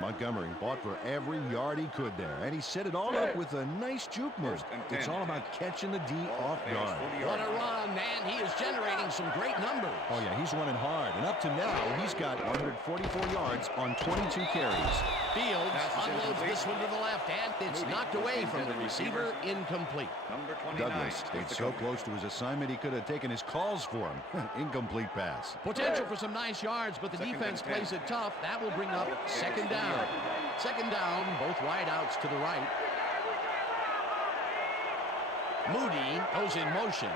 Montgomery fought for every yard he could there, and he set it all up with a nice juke move. It's all about catching the D off guard. What a run, man. He is generating some great numbers. Oh, yeah, he's running hard, and up to now, he's got 144 yards on 22 carries. Fields unloads this one to the left, and it's knocked away from the receiver, incomplete. Number 29. Douglas stayed so close to his assignment, he could have taken his calls for him. Incomplete pass. Potential for some nice yards, but the defense plays it tough. That will bring up second down. Second down, both wideouts to the right. Moody goes in motion.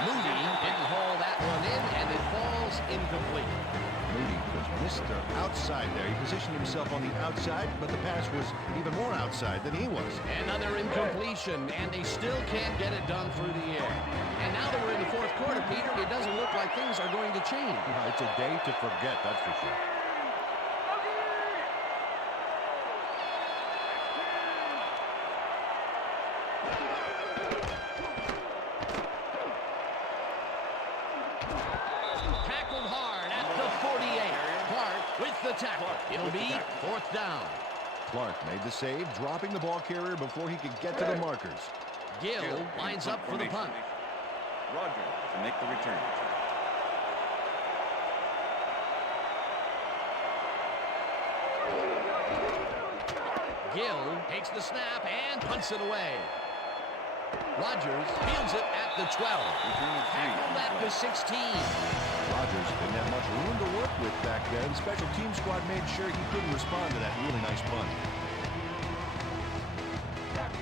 Moody didn't haul that one in, and it falls incomplete. Moody was Mr. Outside there. He positioned himself on the outside, but the pass was even more outside than he was. Another incompletion, and they still can't get it done through the air. And now that we're in the fourth quarter, Peter, it doesn't look like things are going to change. It's a day to forget, that's for sure. Tackled hard at the 48. Clark with the tackle. It'll be fourth down. Clark made the save, dropping the ball carrier before he could get to the markers. Gill lines up for the punt. Rogers to make the return. Gill takes the snap and punts it away. Rogers fields it at the 12. Tackled at the 16. Rogers didn't have much room to work with back there. The special team squad made sure he couldn't respond to that really nice punt.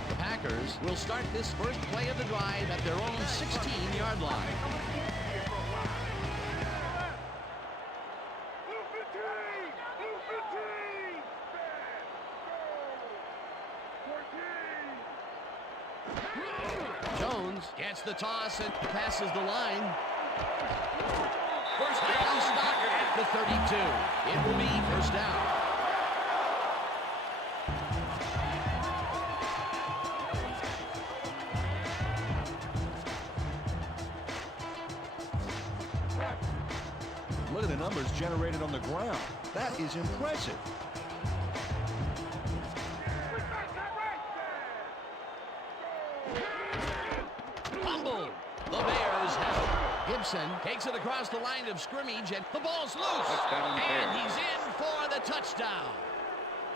The Packers will start this first play of the drive at their own 16-yard line. Jones gets the toss and passes the line. First down, stop at the 32. It will be first down. Look at the numbers generated on the ground. That is impressive. Fumble. The Bears have it. Gibson takes it across the line of scrimmage, and the ball's loose. Touchdown, And Bears. he's in for the touchdown.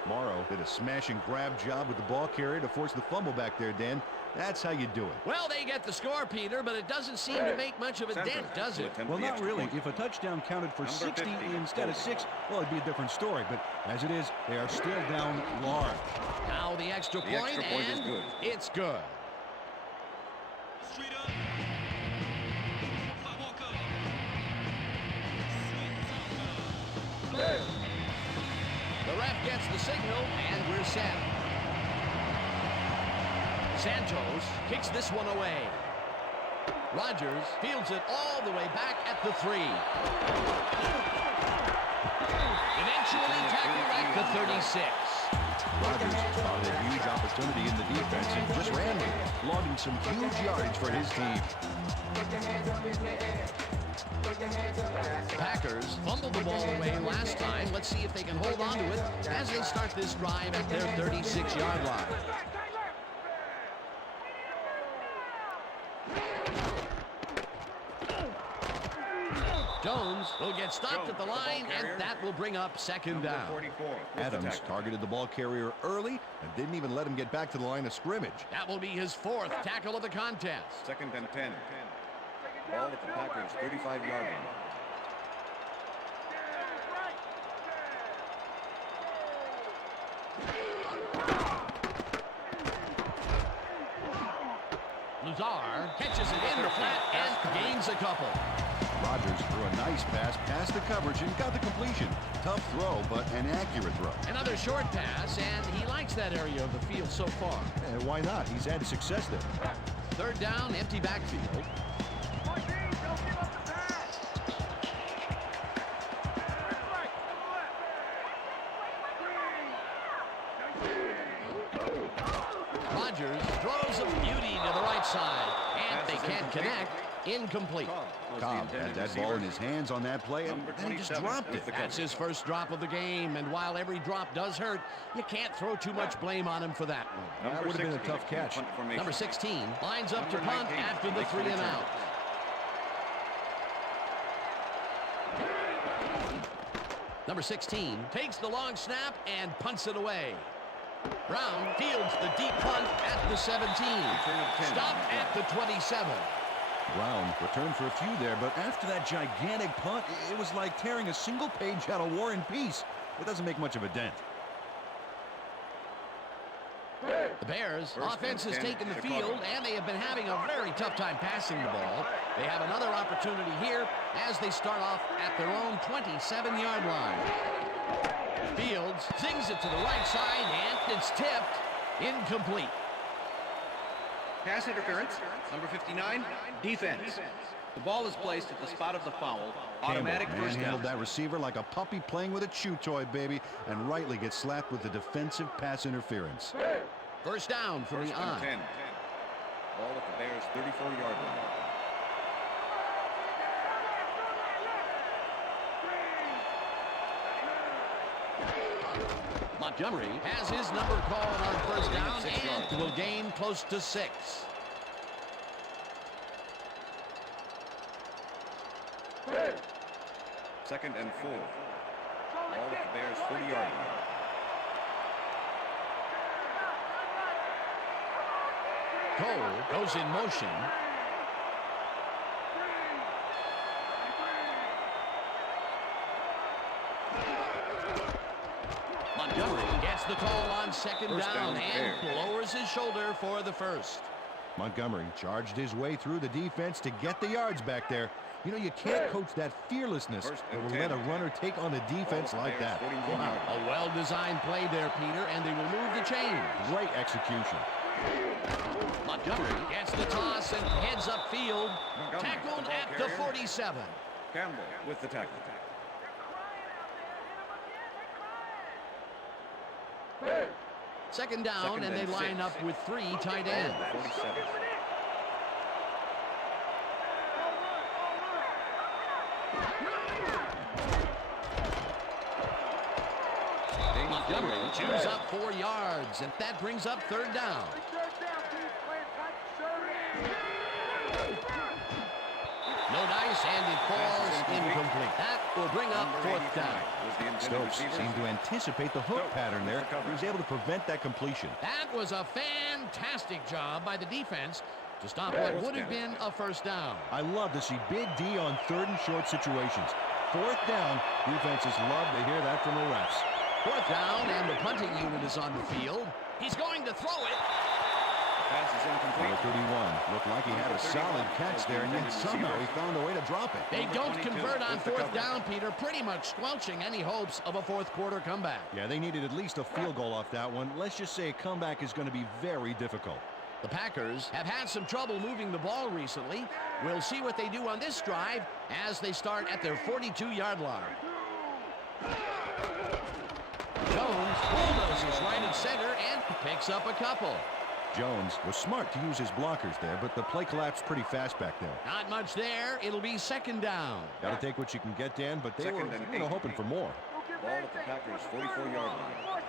Morrow did a smash and grab job with the ball carrier to force the fumble back there, Dan. That's how you do it. Well, they get the score, Peter, but it doesn't seem to make much of a Center dent, does to it? attempt Well, the not extra really. point. If a touchdown counted for Number 60 50, instead of 6, well, it'd be a different story. But as it is, they are still down large. Now the extra The point, extra point is and good. it's good. The ref gets the signal, and we're set. Santos kicks this one away. Rogers fields it all the way back at the 3. Eventually tackled at the 36. Rogers found a huge opportunity in the defense and just ran with it, logging some huge yardage for his team. Packers fumbled the ball away last time. Let's see if they can hold on to it as they start this drive at their 36-yard line. Jones will get stopped at the line, and that will bring up second Number down. 44. with the Adams tackle. targeted the ball carrier early and didn't even let him get back to the line of scrimmage. That will be his 4th tackle of the contest. Second and 10. Ball at the Packers' 35-yard line. Lazar catches it in the flat and gains a couple. Rogers threw a nice pass past the coverage and got the completion. Tough throw, but an accurate throw. Another short pass, and he likes that area of the field so far. And why not? He's had success there. Third down, empty backfield. Rogers throws a beauty to the right side, and they can't connect. Incomplete. Cobb had that ball in his hands on that play, and Number then he just 27 dropped with it. the That's his first drop of the game, and while every drop does hurt, you can't throw too much blame on him for that one. That would have been a tough catch. Punt formation. Number 16 lines up to Number punt 19 after the makes the 3 and return. out. Number 16 takes the long snap and punts it away. Brown fields the deep punt at the 17. Return of 10. Stopped at the 27. Brown returned for a few there, but after that gigantic punt, it was like tearing a single page out of War and Peace. It doesn't make much of a dent. The Bears First offense and has 10, taken the Chicago. field, and they have been having a very tough time passing the ball. They have another opportunity here as they start off at their own 27-yard line. Fields zings it to the right side, and it's tipped. Incomplete. Pass interference. Number 59, defense. The ball is placed at the spot of the foul. Automatic Campbell first down. handled that receiver like a puppy playing with a chew toy, baby, and rightly gets slapped with the defensive pass interference. First down from First the and eye. 10. Ball at the Bears' 34-yard line. Montgomery has his number called on first down and will gain close to 6. Second and 4. Ball at the Bears' 40-yard line. Cole goes in motion. Montgomery gets the call on second down and lowers his shoulder for the first. Montgomery charged his way through the defense to get the yards back there. You know, you can't coach that fearlessness that will let a runner take on a defense like that. Wow. A well-designed play there, Peter, and they will move the chains. Great execution. Montgomery gets the toss and heads upfield. Tackled at the 47. Campbell with the tackle. Second down, and they line up with 3 tight ends. 47. Montgomery chews up 4 yards, and that brings up third down. No dice, and it falls incomplete. That will bring up fourth down. Stokes seemed to anticipate the hook pattern there. He was able to prevent that completion. That was a fantastic job by the defense to stop what would have been a first down. I love to see Big D on third and short situations. Fourth down, defenses love to hear that from the refs. Fourth down, and the punting unit is on the field. He's going to throw it. Pass is incomplete. Number 31 looked like he had a solid catch there, and yet somehow he found a way to drop it. They don't convert on fourth down, Peter, pretty much squelching any hopes of a fourth quarter comeback. Yeah, they needed at least a field goal off that one. Let's just say a comeback is going to be very difficult. The Packers have had some trouble moving the ball recently. We'll see what they do on this drive as they start at their 42-yard line. Jones bulldozes right at center and picks up a couple. Jones was smart to use his blockers there, but the play collapsed pretty fast back there. Not much there. It'll be second down. Got to take what you can get, Dan, but they Second were and 8. hoping for more. Ball at the Packers' 44-yard line.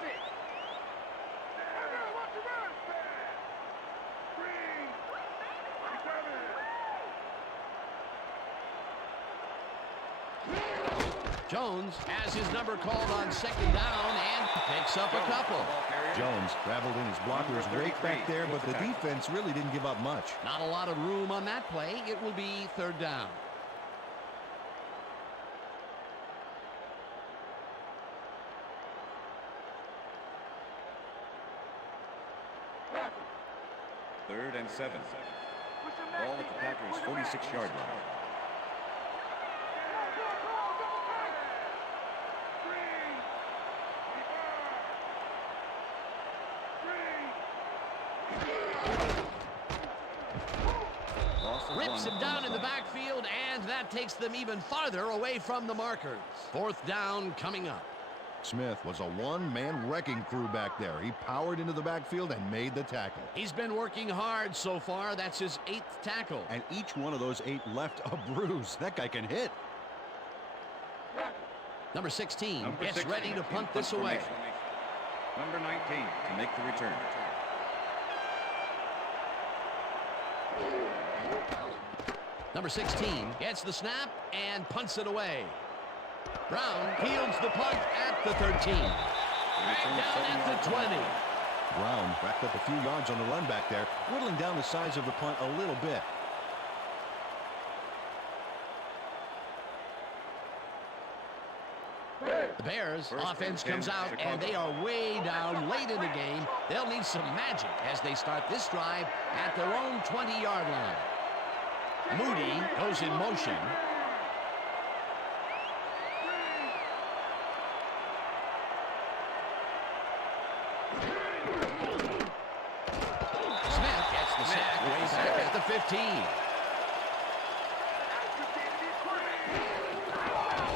Jones has his number called on second down and picks up a couple. Jones traveled in his blockers right back there, but the defense really didn't give up much. Not a lot of room on that play. It will be third down. Third and 7. Ball at the Packers' 46-yard line. Rips him down in the backfield, and that takes them even farther away from the markers. Fourth down coming up. Smith was a one-man wrecking crew back there. He powered into the backfield and made the tackle. He's been working hard so far. That's his 8th tackle. And each one of those 8 left a bruise. That guy can hit. Number 16 gets ready to punt this away. Number 19 to make the return. Number 16 gets the snap and punts it away. Brown fields the punt at the 13. Back down at the 20. Brown racked up a few yards on the run back there, whittling down the size of the punt a little bit. The Bears offense comes out, and they are way down late in the game. They'll need some magic as they start this drive at their own 20-yard line. Moody goes in motion. Smith gets the sack way back at the 15.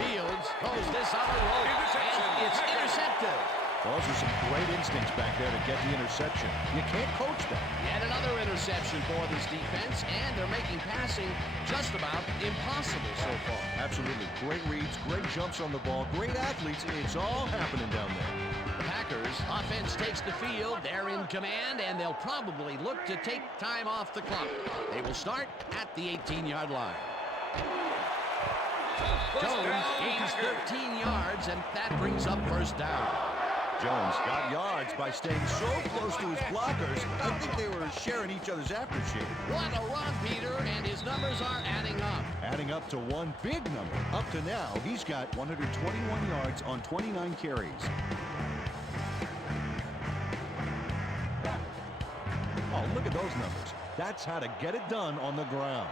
Fields throws this on a rope, and it's intercepted. Those are some great instincts back there to get the interception. You can't coach that. Yet another interception for this defense, and they're making passing just about impossible so far. Absolutely. Great reads, great jumps on the ball, great athletes. It's all happening down there. The Packers offense takes the field. They're in command, and they'll probably look to take time off the clock. They will start at the 18-yard line. Jones gains 13 yards, and that brings up first down. Jones got yards by staying so close to his blockers. I think they were sharing each other's aftershave. What a run, Peter, and his numbers are adding up. Adding up to one big number. Up to now, he's got 121 yards on 29 carries. Oh, look at those numbers. That's how to get it done on the ground.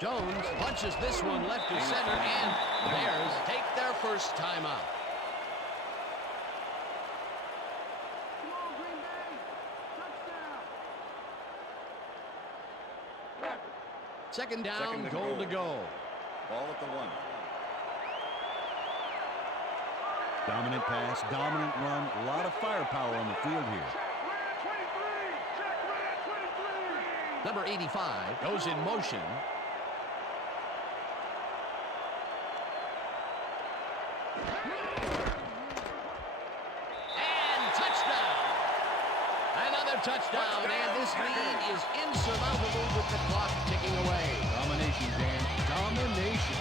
Jones punches this one left to center, and the Bears take their first timeout. Second down, goal to go. Ball at the 1. Dominant pass, dominant run, a lot of firepower on the field here. Number 85 goes in motion. And touchdown! Another touchdown, and this lead is insurmountable with the clock ticking away. Domination, Dan. Domination.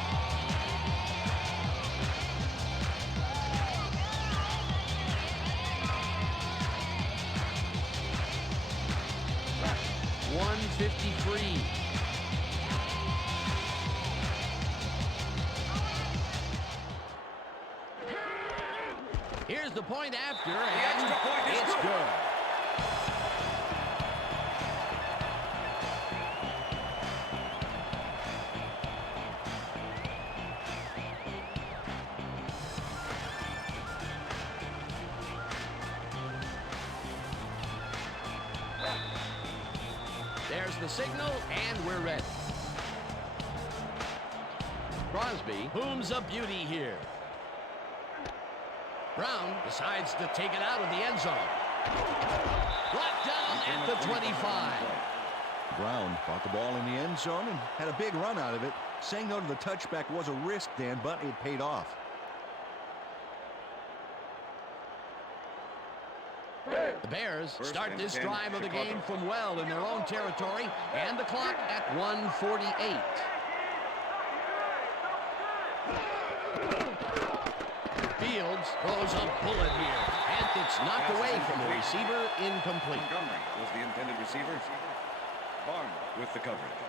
.153. Here's the point after, and it's good. There's the signal, and we're ready. Crosby booms a beauty here. Brown decides to take it out of the end zone. Brought down at the 25. Brown caught the ball in the end zone and had a big run out of it. Saying no to the touchback was a risk, Dan, but it paid off. The Bears start this drive of the game from well in their own territory, and the clock at 1:48. Fields throws a bullet here, and it's knocked away from the receiver, incomplete. Montgomery was the intended receiver. Barnes with the coverage.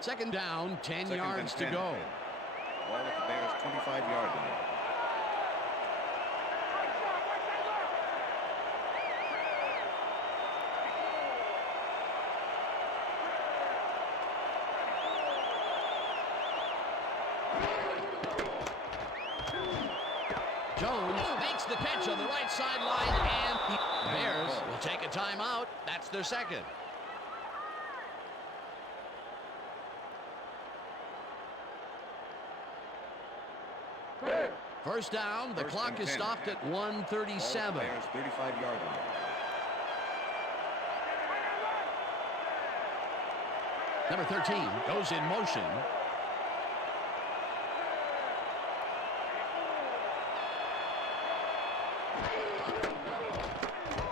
Second down, 10 Second yards and to 10. go. Ball at the Bears' 25-yard line. Jones makes the catch on the right sideline, and the Bears will take a timeout. That's their second. First down, the clock is stopped at 1:37. Bears 35-yard line. Number 13 goes in motion.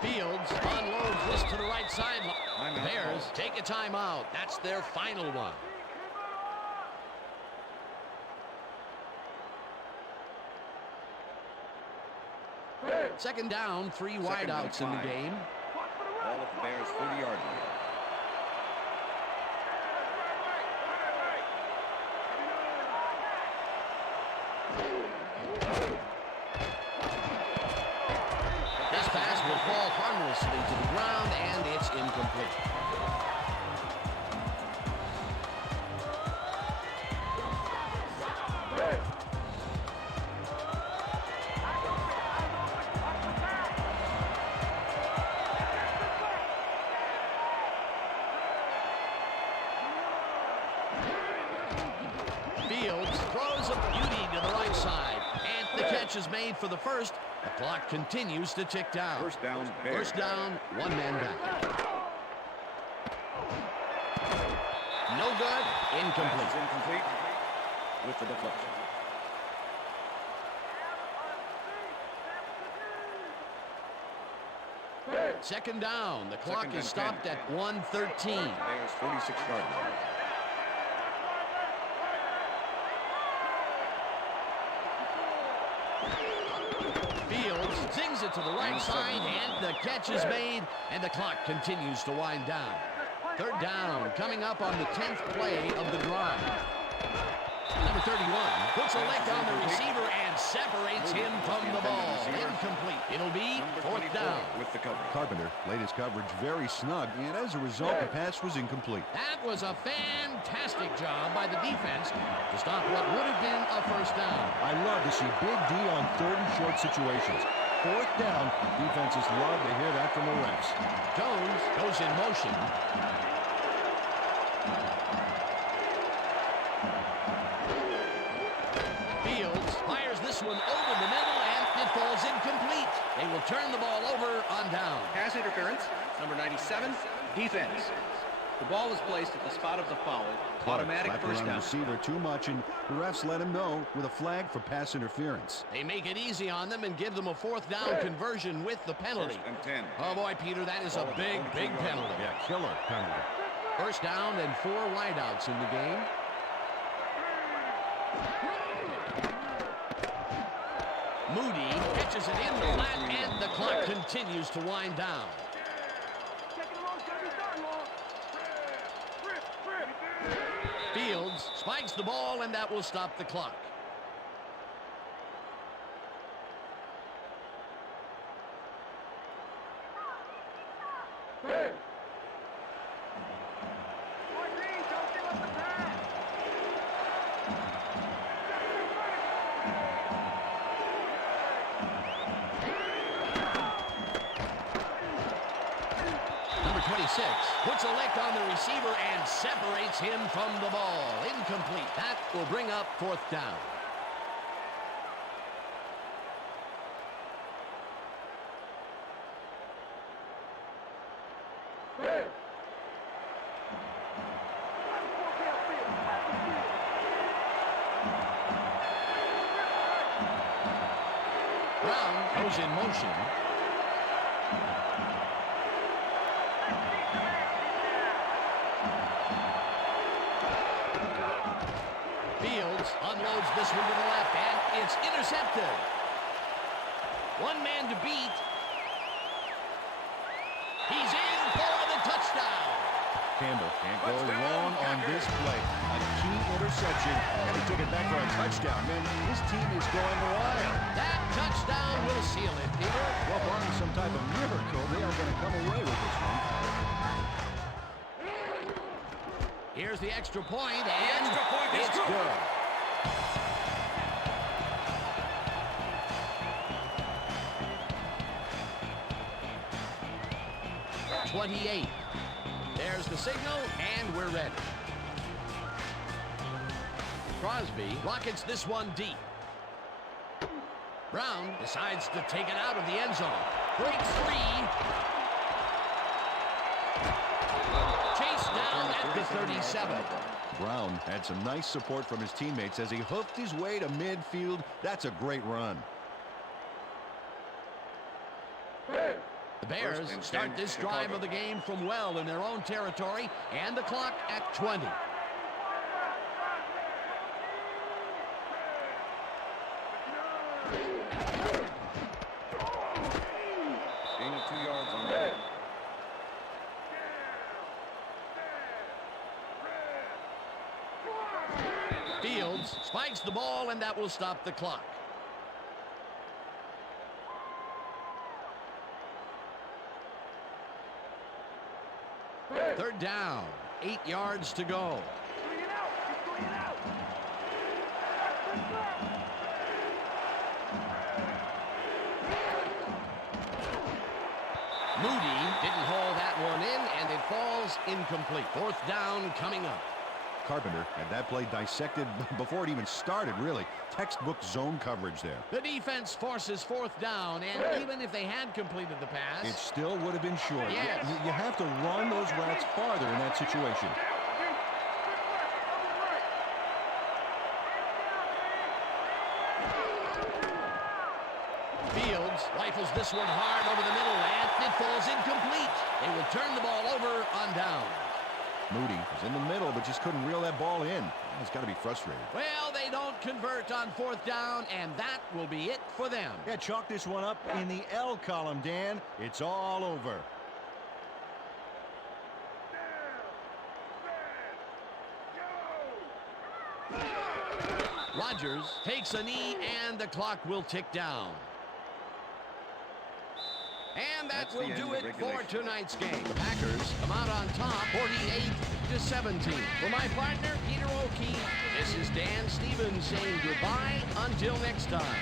Fields unloads this to the right sideline. The Bears take a timeout. That's their final one. Second down, 3 wideouts in the game. Ball at the Bears' 30-yard line. This pass will fall harmlessly to the ground, and it's incomplete. Fields throws a beauty to the right side. And the catch is made for the first. The clock continues to tick down. First down, Bears. First down, one man back. No good. Pass Incomplete. is incomplete with the deflection. Second down. The clock Second is and stopped 10. at 1:13. Bears 46-yard line. Fields sings it to the right side, and the catch is made, and the clock continues to wind down. Third down coming up on the 10th play of the drive. Number 31 puts a leg on the receiver and separates him from the ball. Incomplete. It'll be Number fourth 24 down. with the coverage. Carpenter laid his coverage very snug, and as a result, the pass was incomplete. That was a fantastic job by the defense to stop what would have been a first down. I love to see Big D on third and short situations. Fourth down, defenses love to hear that from the refs. Jones goes in motion. Fields fires this one over the middle, and it falls incomplete. They will turn the ball over on down. Pass interference. Number 97, defense. The ball is placed at the spot of the foul. Automatic Slapped first around down. the receiver too much, and the refs let him know with a flag for pass interference. They make it easy on them and give them a fourth down conversion with the penalty. First and 10. Oh boy, Peter, that is a big, big penalty. Yeah, killer penalty. First down and 4 wideouts in the game. Moody catches it in the flat, and the clock continues to wind down. Fields spikes the ball, and that will stop the clock. Number 26 puts a lick on the receiver and separates him from the ball. Incomplete. That will bring up fourth down. Brown goes in motion. Fields unloads this one to the left, and it's intercepted. One man to beat. He's in for the touchdown. Campbell can't go wrong on this play. A key interception, and he took it back for a touchdown. Man, this team is going wild. That touchdown will seal it, Peter. Well, barring some type of miracle, they are going to come away with this one. Here's the extra point, and it's good. .28. There's the signal, and we're ready. Crosby rockets this one deep. Brown decides to take it out of the end zone. Breaks free. Chased down at the 37. Brown had some nice support from his teammates as he hooked his way to midfield. That's a great run. The Bears start this drive of the game from well in their own territory, and the clock at 20. Gain of 2 yards on that. Fields spikes the ball, and that will stop the clock. Third down, 8 yards to go. Moody didn't haul that one in, and it falls incomplete. Fourth down coming up. Carpenter had that play dissected before it even started, really. Textbook zone coverage there. The defense forces fourth down, and even if they had completed the pass, It still would have been short. Yes. You have to run those routes farther in that situation. Fields rifles this one hard over the middle, and it falls incomplete. They will turn the ball over on down. Moody was in the middle, but just couldn't reel that ball in. He's got to be frustrated. Well, they don't convert on fourth down, and that will be it for them. Yeah, chalk this one up in the L column, Dan. It's all over. Rodgers takes a knee, and the clock will tick down. And that That's the will end do of it for regulation. tonight's game. The Packers come out on top, 48-17. For my partner, Peter O'Keefe, this is Dan Stevens saying goodbye until next time.